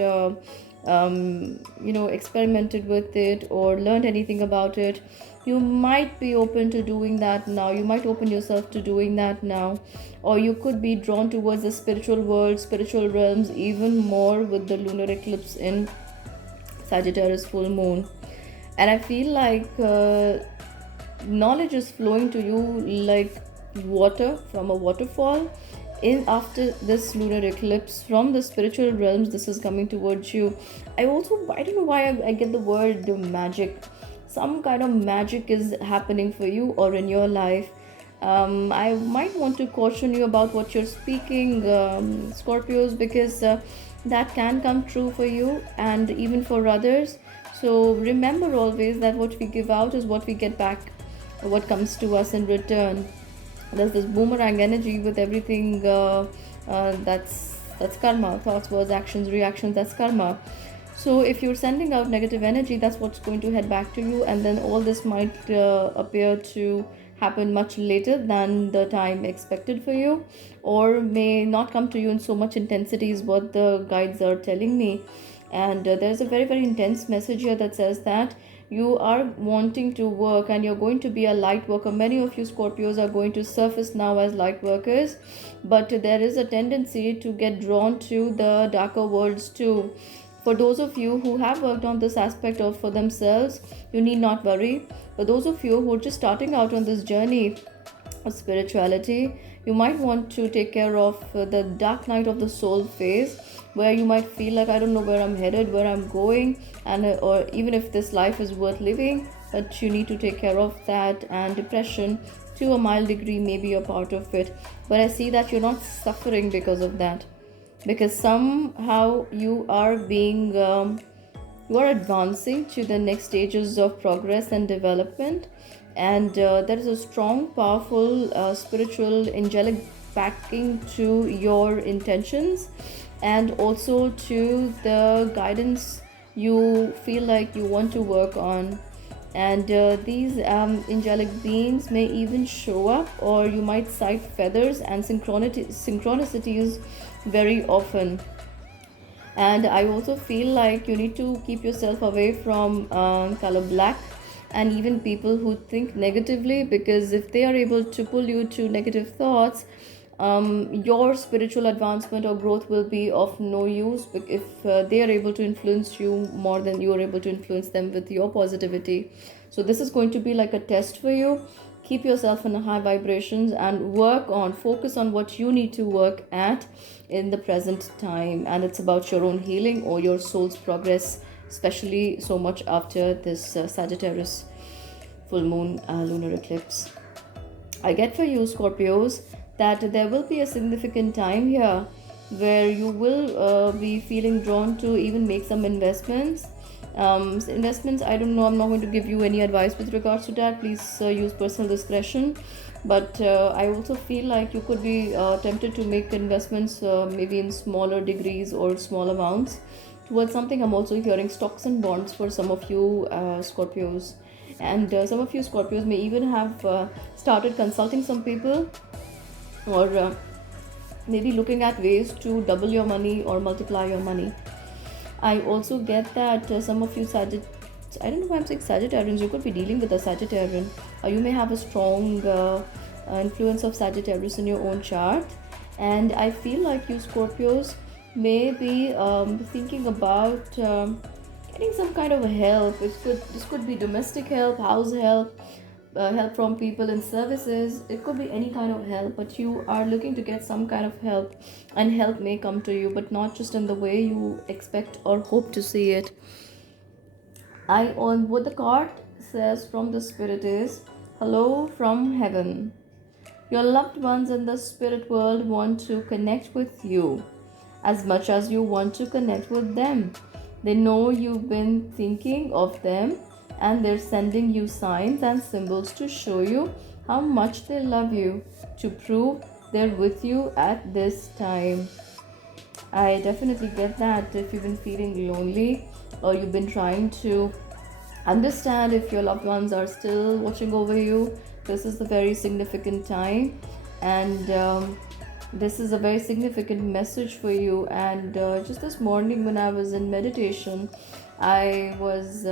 experimented with it or learned anything about it, you might be open to doing that now. You might open yourself to doing that now, or you could be drawn towards the spiritual world, spiritual realms even more with the lunar eclipse in Sagittarius full moon. And I feel like knowledge is flowing to you like water from a waterfall. In after this lunar eclipse from the spiritual realms, this is coming towards you. I don't know why I get the word magic. Some kind of magic is happening for you or in your life. I might want to caution you about what you're speaking, Scorpios, because that can come true for you and even for others. So remember always that what we give out is what we get back, what comes to us in return. There's this boomerang energy with everything. That's karma. Thoughts, words, actions, reactions. That's karma. So if you're sending out negative energy, that's what's going to head back to you, and then all this might appear to happen much later than the time expected for you, or may not come to you in so much intensity is what the guides are telling me. And there's a very very intense message here that says that you are wanting to work and you're going to be a light worker. Many of you Scorpios are going to surface now as light workers, but there is a tendency to get drawn to the darker worlds too. For those of you who have worked on this aspect of for themselves, you need not worry. For those of you who are just starting out on this journey of spirituality, you might want to take care of the dark night of the soul phase, where you might feel like, I don't know where I'm headed, where I'm going, and or even if this life is worth living, but you need to take care of that. And depression to a mild degree may be a part of it, but I see that you're not suffering because of that, because somehow you are being you are advancing to the next stages of progress and development. And there is a strong powerful spiritual angelic backing to your intentions, and also to the guidance you feel like you want to work on. And these angelic beings may even show up, or you might sight feathers and synchronicities very often. And I also feel like you need to keep yourself away from color black and even people who think negatively, because if they are able to pull you to negative thoughts, your spiritual advancement or growth will be of no use, if they are able to influence you more than you are able to influence them with your positivity. So this is going to be like a test for you. Keep yourself in high vibrations and focus on what you need to work at in the present time. And it's about your own healing or your soul's progress, especially so much after this Sagittarius full moon lunar eclipse. I get for you Scorpios that there will be a significant time here where you will be feeling drawn to even make some investments, Investments, I don't know, I'm not going to give you any advice with regards to that. Please use personal discretion. But I also feel like you could be tempted to make investments, maybe in smaller degrees or small amounts towards something. I'm also hearing stocks and bonds for some of you Scorpios, and some of you Scorpios may even have started consulting some people, or maybe looking at ways to double your money or multiply your money. I also get that some of you I don't know why I'm saying Sagittarians, you could be dealing with a Sagittarian. You may have a strong influence of Sagittarius in your own chart. And I feel like you Scorpios may be thinking about getting some kind of help. This could be domestic help, house help, help from people in services. It could be any kind of help, but you are looking to get some kind of help, and help may come to you, but not just in the way you expect or hope to see it. I on what the card says from the spirit is, hello from heaven. Your loved ones in the spirit world want to connect with you as much as you want to connect with them. They know you've been thinking of them, and they're sending you signs and symbols to show you how much they love you, to prove they're with you at this time. I definitely get that. If you've been feeling lonely, or you've been trying to understand if your loved ones are still watching over you, this is a very significant time. And this is a very significant message for you. And just this morning when I was in meditation, I was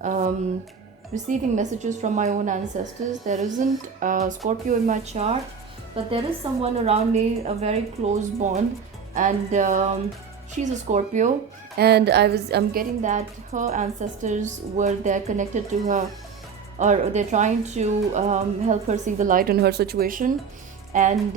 um, receiving messages from my own ancestors. There isn't a Scorpio in my chart, but there is someone around me, a very close bond, and she's a Scorpio. And I'm getting that her ancestors were there connected to her, or they're trying to help her see the light in her situation. And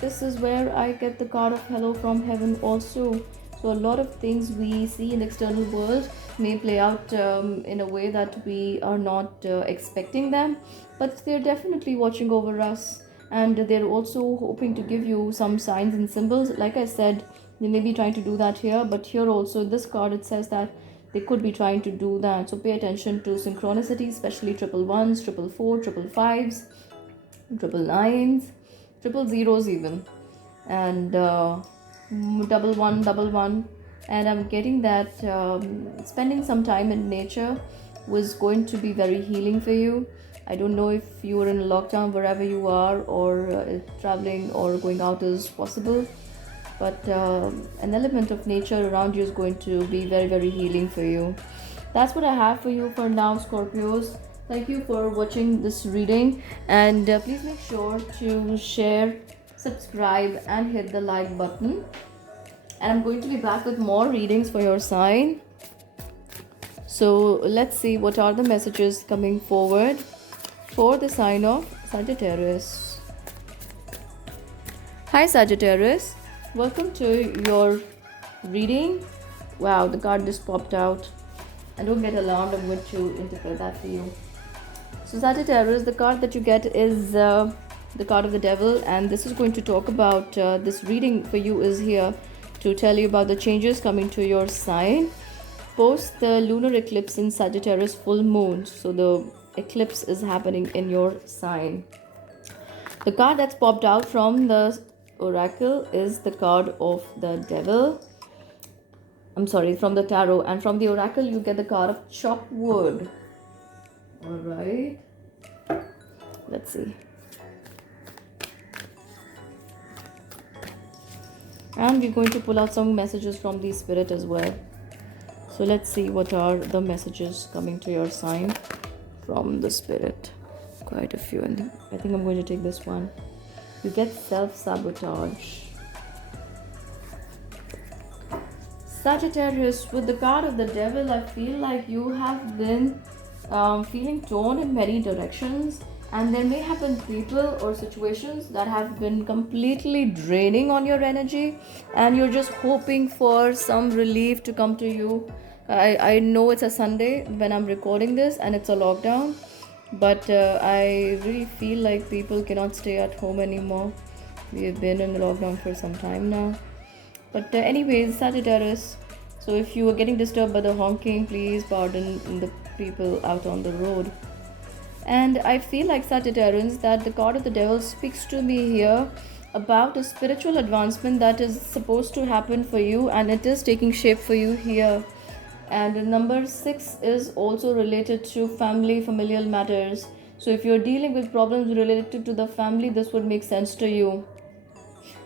this is where I get the card of hello from heaven also. So a lot of things we see in the external world may play out in a way that we are not expecting them, but they're definitely watching over us, and they're also hoping to give you some signs and symbols. Like I said, they may be trying to do that here, but here also this card, it says that they could be trying to do that. So pay attention to synchronicity, especially triple ones, triple four, triple fives, triple nines, triple zeros even, and double one, double one. And I'm getting that spending some time in nature was going to be very healing for you. I don't know if you are in a lockdown wherever you are, or traveling or going out is possible, but an element of nature around you is going to be very, very healing for you. That's what I have for you for now, Scorpios. Thank you for watching this reading, and please make sure to share, subscribe, and hit the like button. And I'm going to be back with more readings for your sign. So let's see what are the messages coming forward for the sign of Sagittarius. Hi Sagittarius, welcome to your reading. Wow, the card just popped out. And don't get alarmed, I'm going to interpret that for you. So Sagittarius, the card that you get is the card of the devil, and this is going to talk about this reading for you is here to tell you about the changes coming to your sign post the lunar eclipse in Sagittarius full moon. So the eclipse is happening in your sign. The card that's popped out from the oracle is the card of the devil. I'm sorry, from the tarot, and from the oracle you get the card of chopped wood. All right, let's see. And we're going to pull out some messages from the spirit as well. So let's see what are the messages coming to your sign from the spirit. Quite a few, and I think I'm going to take this one. You get self-sabotage. Sagittarius, with the card of the devil, I feel like you have been feeling torn in many directions, and there may have been people or situations that have been completely draining on your energy, and you're just hoping for some relief to come to you. I know it's a Sunday when I'm recording this and it's a lockdown, but I really feel like people cannot stay at home anymore. We have been in the lockdown for some time now. But anyways, Sagittarius, So if you are getting disturbed by the honking, please pardon the people out on the road. And I feel like Sagittarians that the card of the devil speaks to me here about a spiritual advancement that is supposed to happen for you, and it is taking shape for you here. And number 6 is also related to family, familial matters. So if you're dealing with problems related to the family, this would make sense to you.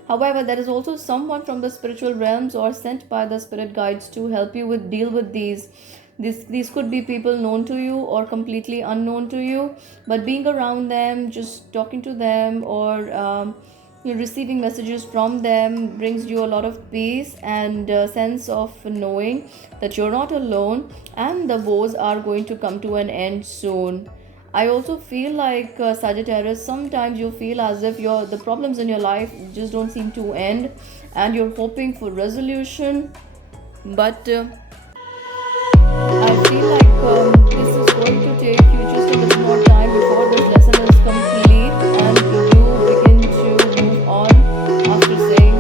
However, there is also someone from the spiritual realms or sent by the spirit guides to help you with deal with these. These could be people known to you or completely unknown to you, but being around them, just talking to them, or you're receiving messages from them brings you a lot of peace and a sense of knowing that you're not alone and the woes are going to come to an end soon. I also feel like Sagittarius, sometimes you feel as if the problems in your life just don't seem to end and you're hoping for resolution, but I feel like this is going to take you just a bit more time before this lesson is complete and you begin to move on after saying,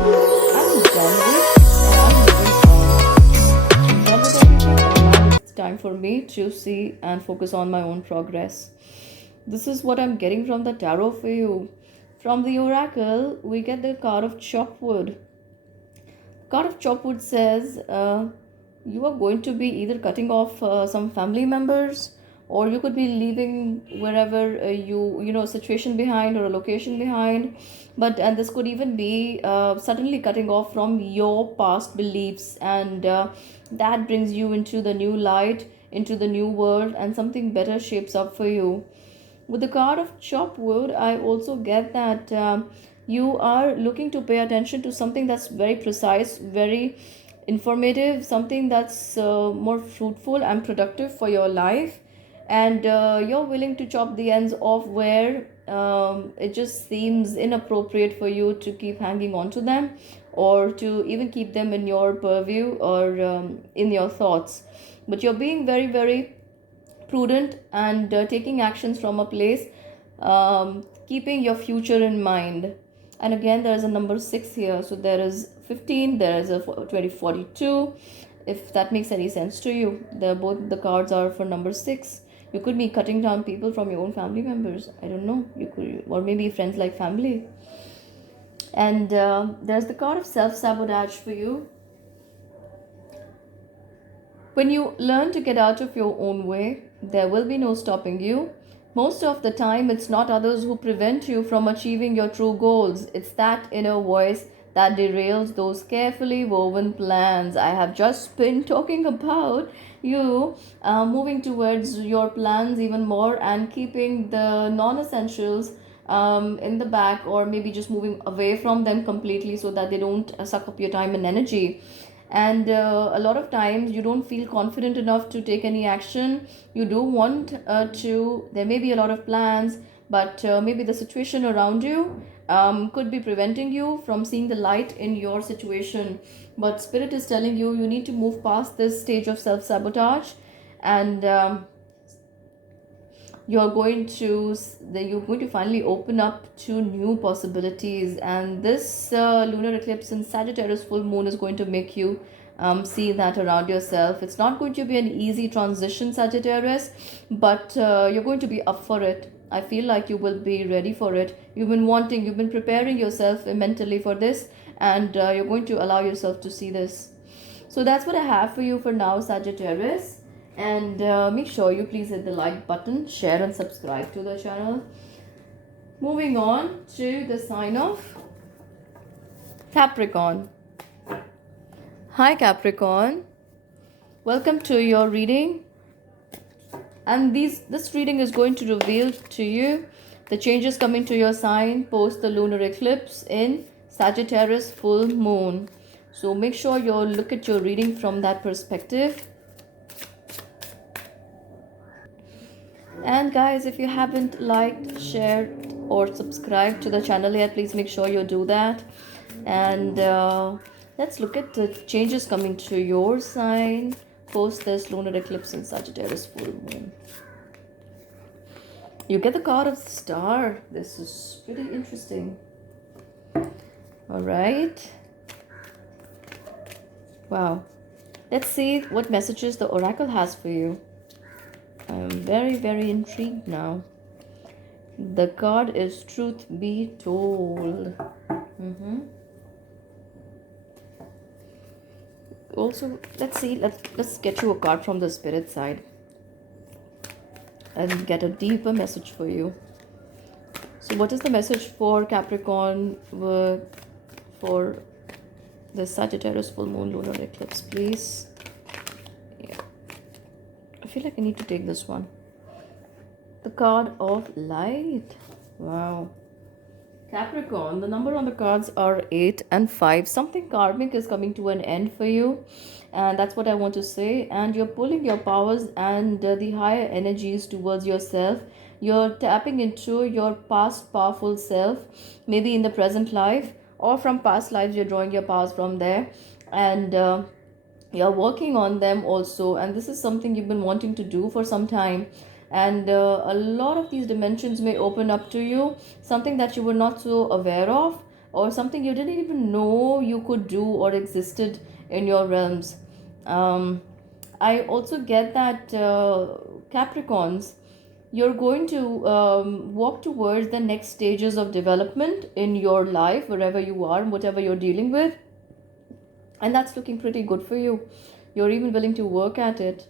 I'm done with and I'm moving on. Done with everything and now it's time for me to see and focus on my own progress. This is what I'm getting from the tarot for you. From the oracle, we get the card of chopwood. Card of chopwood says you are going to be either cutting off some family members, or you could be leaving wherever situation behind or a location behind. But and this could even be suddenly cutting off from your past beliefs, and that brings you into the new light, into the new world, and something better shapes up for you. With the card of chopwood, I also get that you are looking to pay attention to something that's very precise, very informative, something that's more fruitful and productive for your life. And you're willing to chop the ends off where it just seems inappropriate for you to keep hanging on to them, or to even keep them in your purview or in your thoughts. But you're being very, very prudent and taking actions from a place, keeping your future in mind. And again, there is a number 6 here, so there is 15, there is a 2042. If that makes any sense to you, both the cards are for number 6. You could be cutting down people from your own family members, I don't know, you could, or maybe friends like family. And there's the card of self-sabotage for you. When you learn to get out of your own way, there will be no stopping you. Most of the time, it's not others who prevent you from achieving your true goals. It's that inner voice that derails those carefully woven plans. I have just been talking about you moving towards your plans even more and keeping the non essentials in the back, or maybe just moving away from them completely so that they don't suck up your time and energy. And a lot of times you don't feel confident enough to take any action. You do want to, there may be a lot of plans, but maybe the situation around you could be preventing you from seeing the light in your situation. But spirit is telling you you need to move past this stage of self-sabotage, and you're going to finally open up to new possibilities. And this lunar eclipse in Sagittarius full moon is going to make you see that around yourself. It's not going to be an easy transition, Sagittarius, but you're going to be up for it. I feel like you will be ready for it. You've been preparing yourself mentally for this, and you're going to allow yourself to see this. So that's what I have for you for now, Sagittarius. And make sure you please hit the like button, share and subscribe to the channel. Moving on to the sign of Capricorn. Hi Capricorn, welcome to your reading. And this reading is going to reveal to you the changes coming to your sign post the lunar eclipse in Sagittarius full moon. So make sure you look at your reading from that perspective. And guys, if you haven't liked, shared or subscribed to the channel yet, please make sure you do that. And let's look at the changes coming to your sign post this lunar eclipse in Sagittarius full moon. You get the card of the star. This is pretty interesting. All right. Wow. Let's see what messages the oracle has for you. I'm very, very intrigued now. The card is Truth Be Told. Also, let's see, let's get you a card from the spirit side and get a deeper message for you. So what is the message for Capricorn for the Sagittarius full moon lunar eclipse, please? Yeah, I feel like I need to take this one. The card of light. Wow. Capricorn, the number on the cards are 8 and 5. Something karmic is coming to an end for you, and that's what I want to say. And you're pulling your powers and the higher energies towards yourself. You're tapping into your past powerful self, maybe in the present life, or from past lives, you're drawing your powers from there. And you're working on them also, and this is something you've been wanting to do for some time. And a lot of these dimensions may open up to you, something that you were not so aware of, or something you didn't even know you could do or existed in your realms. I also get that Capricorns, you're going to walk towards the next stages of development in your life, wherever you are, whatever you're dealing with, and that's looking pretty good for you. You're even willing to work at it.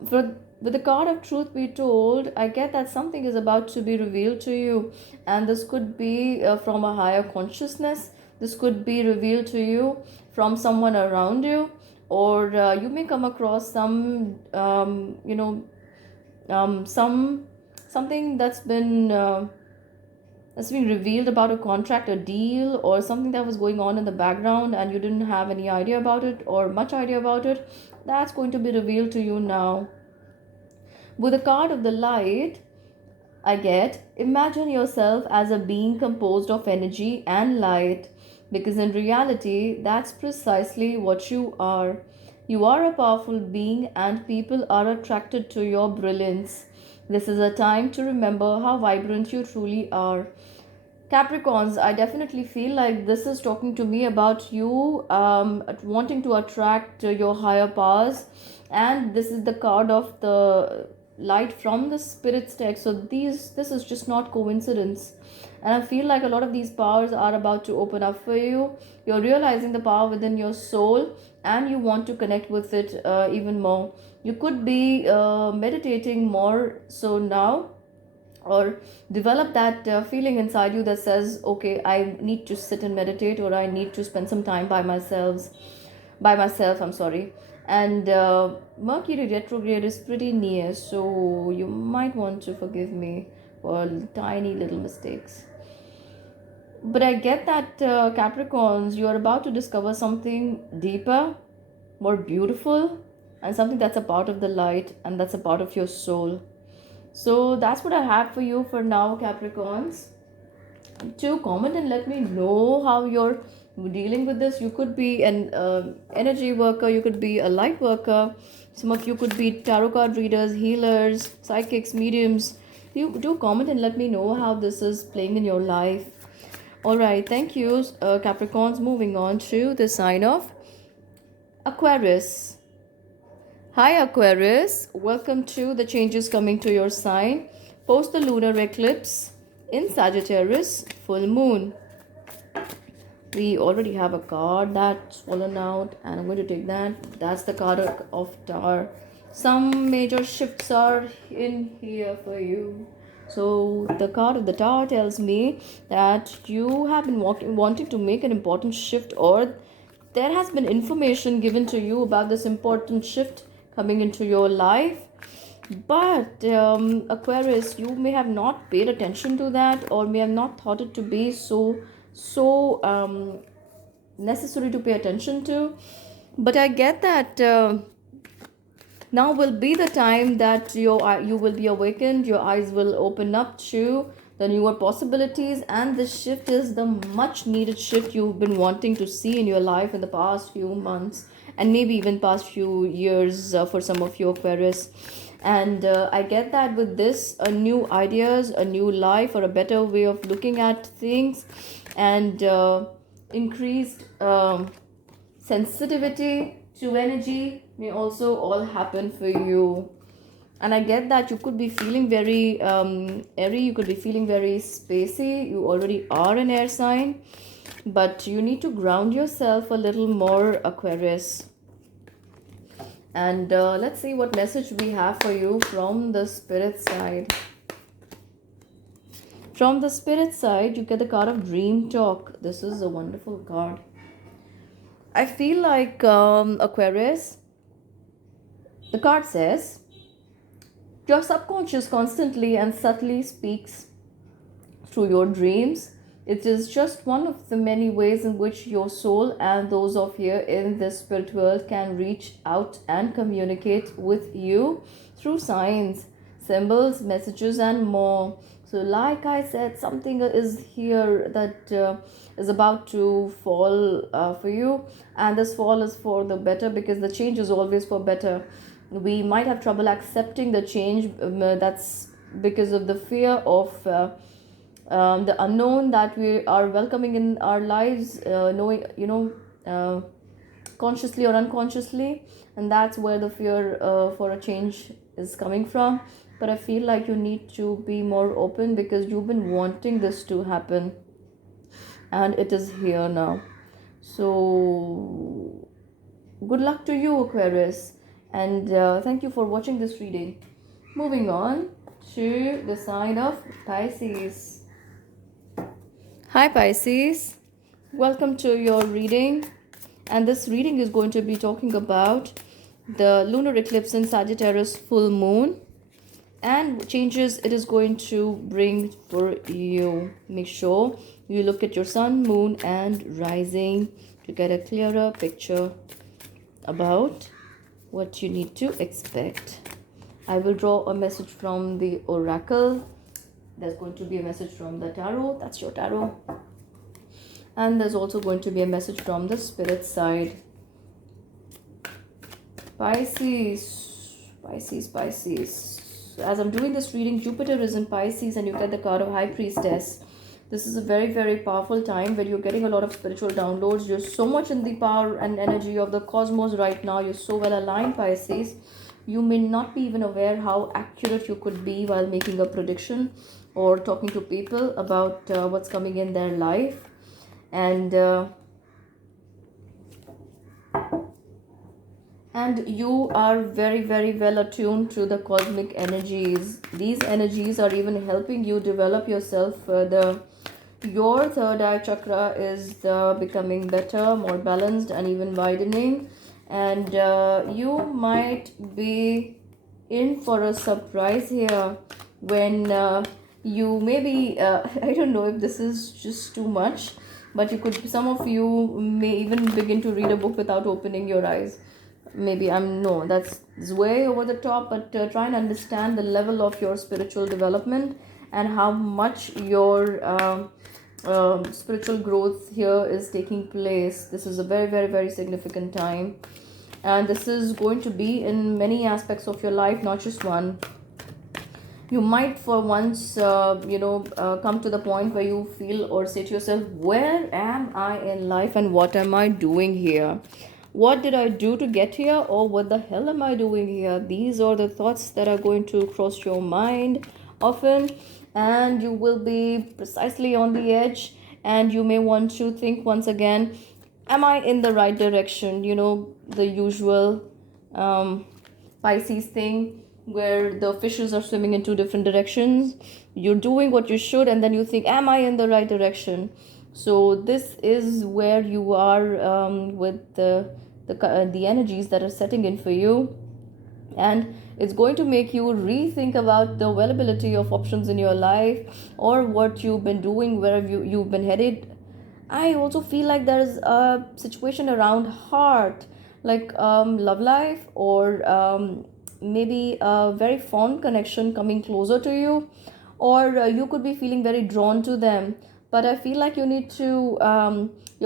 With the card of Truth Be Told, I get that something is about to be revealed to you, and this could be from a higher consciousness. This could be revealed to you from someone around you, or you may come across some something that's been revealed about a contract, a deal, or something that was going on in the background and you didn't have any idea about it or much idea about it. That's going to be revealed to you now. With the card of the light, I get, imagine yourself as a being composed of energy and light, because in reality, that's precisely what you are. You are a powerful being, and people are attracted to your brilliance. This is a time to remember how vibrant you truly are. Capricorns, I definitely feel like this is talking to me about you wanting to attract your higher powers, and this is the card of the light from the spirit's deck. So this is just not coincidence, and I feel like a lot of these powers are about to open up for you. You're realizing the power within your soul, and you want to connect with it even more. You could be meditating more so now, or develop that feeling inside you that says, okay, I need to sit and meditate, or I need to spend some time by myself, I'm sorry. And Mercury retrograde is pretty near, so you might want to forgive me for tiny little mistakes. But I get that Capricorns, you are about to discover something deeper, more beautiful, and something that's a part of the light and that's a part of your soul. So that's what I have for you for now, Capricorns. To comment and let me know how you're dealing with this. You could be an energy worker, you could be a light worker, some of you could be tarot card readers, healers, psychics, mediums. You do comment and let me know how this is playing in your life. All right, thank you, Capricorns. Moving on to the sign of Aquarius. Hi Aquarius, welcome to the changes coming to your sign post the lunar eclipse in Sagittarius full moon. We already have a card that's fallen out, and I'm going to take that. That's the card of Tower. Some major shifts are in here for you. So the card of the Tower tells me that you have been wanting to make an important shift, or there has been information given to you about this important shift coming into your life. But Aquarius, you may have not paid attention to that, or may have not thought it to be so necessary to pay attention to. But I get that now will be the time that you will be awakened, your eyes will open up to the newer possibilities, and this shift is the much needed shift you've been wanting to see in your life in the past few months, and maybe even past few years for some of you Aquarius. And I get that with this, new ideas, a new life, or a better way of looking at things, and increased sensitivity two energy may also all happen for you. And I get that you could be feeling very airy, you could be feeling very spacey. You already are an air sign, but you need to ground yourself a little more, Aquarius. And let's see what message we have for you from the spirit side. From the spirit side, you get the card of Dream Talk. This is a wonderful card. I feel like, Aquarius, the card says, your subconscious constantly and subtly speaks through your dreams. It is just one of the many ways in which your soul and those of you in the spirit world can reach out and communicate with you through signs, symbols, messages, and more. So, like I said, something is here that is about to fall for you, and this fall is for the better because the change is always for better. We might have trouble accepting the change, that's because of the fear of the unknown that we are welcoming in our lives, knowing, consciously or unconsciously, and that's where the fear for a change is coming from. But I feel like you need to be more open because you've been wanting this to happen, and it is here now. So good luck to you, Aquarius, and thank you for watching this reading. Moving on to the sign of Pisces. Hi Pisces, welcome to your reading, and this reading is going to be talking about the lunar eclipse in Sagittarius full moon and changes it is going to bring for you. Make sure you look at your sun, moon, and rising to get a clearer picture about what you need to expect. I will draw a message from the oracle. There's going to be a message from the tarot. That's your tarot. And there's also going to be a message from the spirit side. Pisces. As I'm doing this reading, Jupiter is in Pisces and you get the card of High Priestess. This is a very, very powerful time where you're getting a lot of spiritual downloads. You're so much in the power and energy of the cosmos right now. You're so well aligned, Pisces. You may not be even aware how accurate you could be while making a prediction or talking to people about what's coming in their life. And you are very, very well attuned to the cosmic energies. These energies are even helping you develop yourself further. Your third eye chakra is becoming better, more balanced, and even widening. And you might be in for a surprise here when you maybe I don't know if this is just too much, but some of you may even begin to read a book without opening your eyes. Maybe that's way over the top, but try and understand the level of your spiritual development and how much your spiritual growth here is taking place. This is a very, very, very significant time, and this is going to be in many aspects of your life, not just one. You might for once come to the point where you feel or say to yourself, where am I in life and what am I doing here? What did I do to get here, or what the hell am I doing here? These are the thoughts that are going to cross your mind often, and you will be precisely on the edge, and you may want to think once again, am I in the right direction? The usual Pisces thing where the fishes are swimming in two different directions. You're doing what you should, and then you think, am I in the right direction? So this is where you are with the energies that are setting in for you, and it's going to make you rethink about the availability of options in your life, or what you've been doing, where you've been headed. I also feel like there's a situation around heart, like love life, or maybe a very fond connection coming closer to you, or you could be feeling very drawn to them. But I feel like you're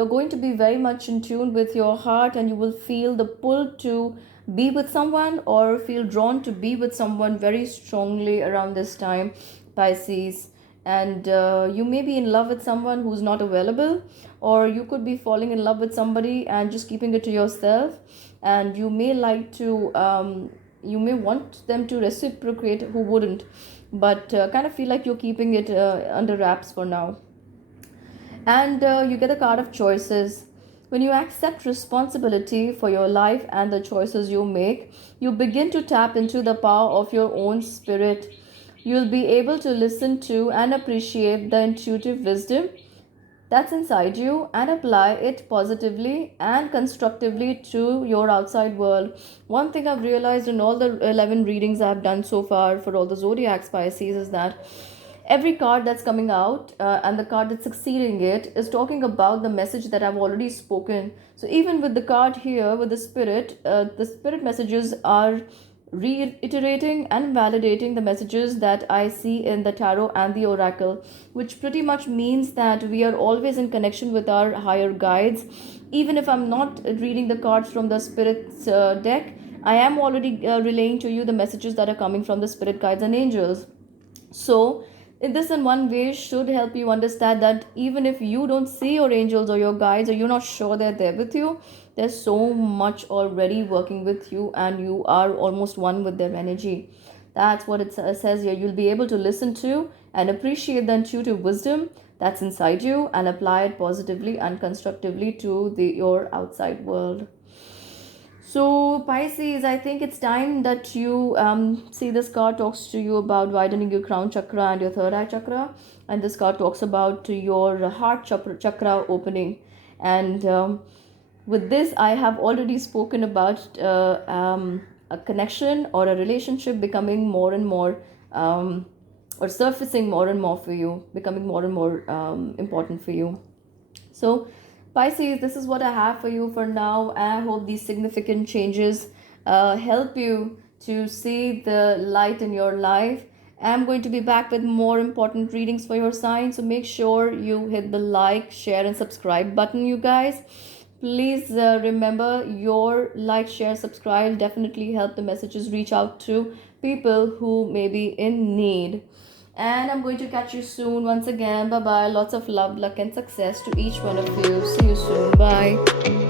going to be very much in tune with your heart, and you will feel the pull to be with someone or feel drawn to be with someone very strongly around this time, Pisces. And you may be in love with someone who's not available, or you could be falling in love with somebody and just keeping it to yourself. and you may like to you may want them to reciprocate, who wouldn't, but kind of feel like you're keeping it under wraps for now. And you get a card of choices. When you accept responsibility for your life and the choices you make, you begin to tap into the power of your own spirit. You'll be able to listen to and appreciate the intuitive wisdom that's inside you and apply it positively and constructively to your outside world. One thing I've realized in all the 11 readings I've done so far for all the zodiac Pisces is that every card that's coming out and the card that's succeeding it is talking about the message that I've already spoken. So even with the card here with the spirit messages are reiterating and validating the messages that I see in the tarot and the oracle, which pretty much means that we are always in connection with our higher guides. Even if I'm not reading the cards from the spirit deck, I am already relaying to you the messages that are coming from the spirit guides and angels. So this in one way should help you understand that even if you don't see your angels or your guides, or you're not sure they're there with you, there's so much already working with you and you are almost one with their energy. That's what it says here. You'll be able to listen to and appreciate the intuitive wisdom that's inside you and apply it positively and constructively to your outside world. So, Pisces, I think it's time that you see this card talks to you about widening your crown chakra and your third eye chakra. And this card talks about your heart chakra opening. And with this, I have already spoken about a connection or a relationship becoming more and more, or surfacing more and more for you, becoming more and more important for you. So, Pisces, this is what I have for you for now. I hope these significant changes help you to see the light in your life. I'm going to be back with more important readings for your sign. So make sure you hit the like, share, and subscribe button, you guys. Please remember your like, share, subscribe definitely help the messages reach out to people who may be in need. And I'm going to catch you soon once again. Bye bye. Lots of love, luck, and success to each one of you. See you soon. Bye.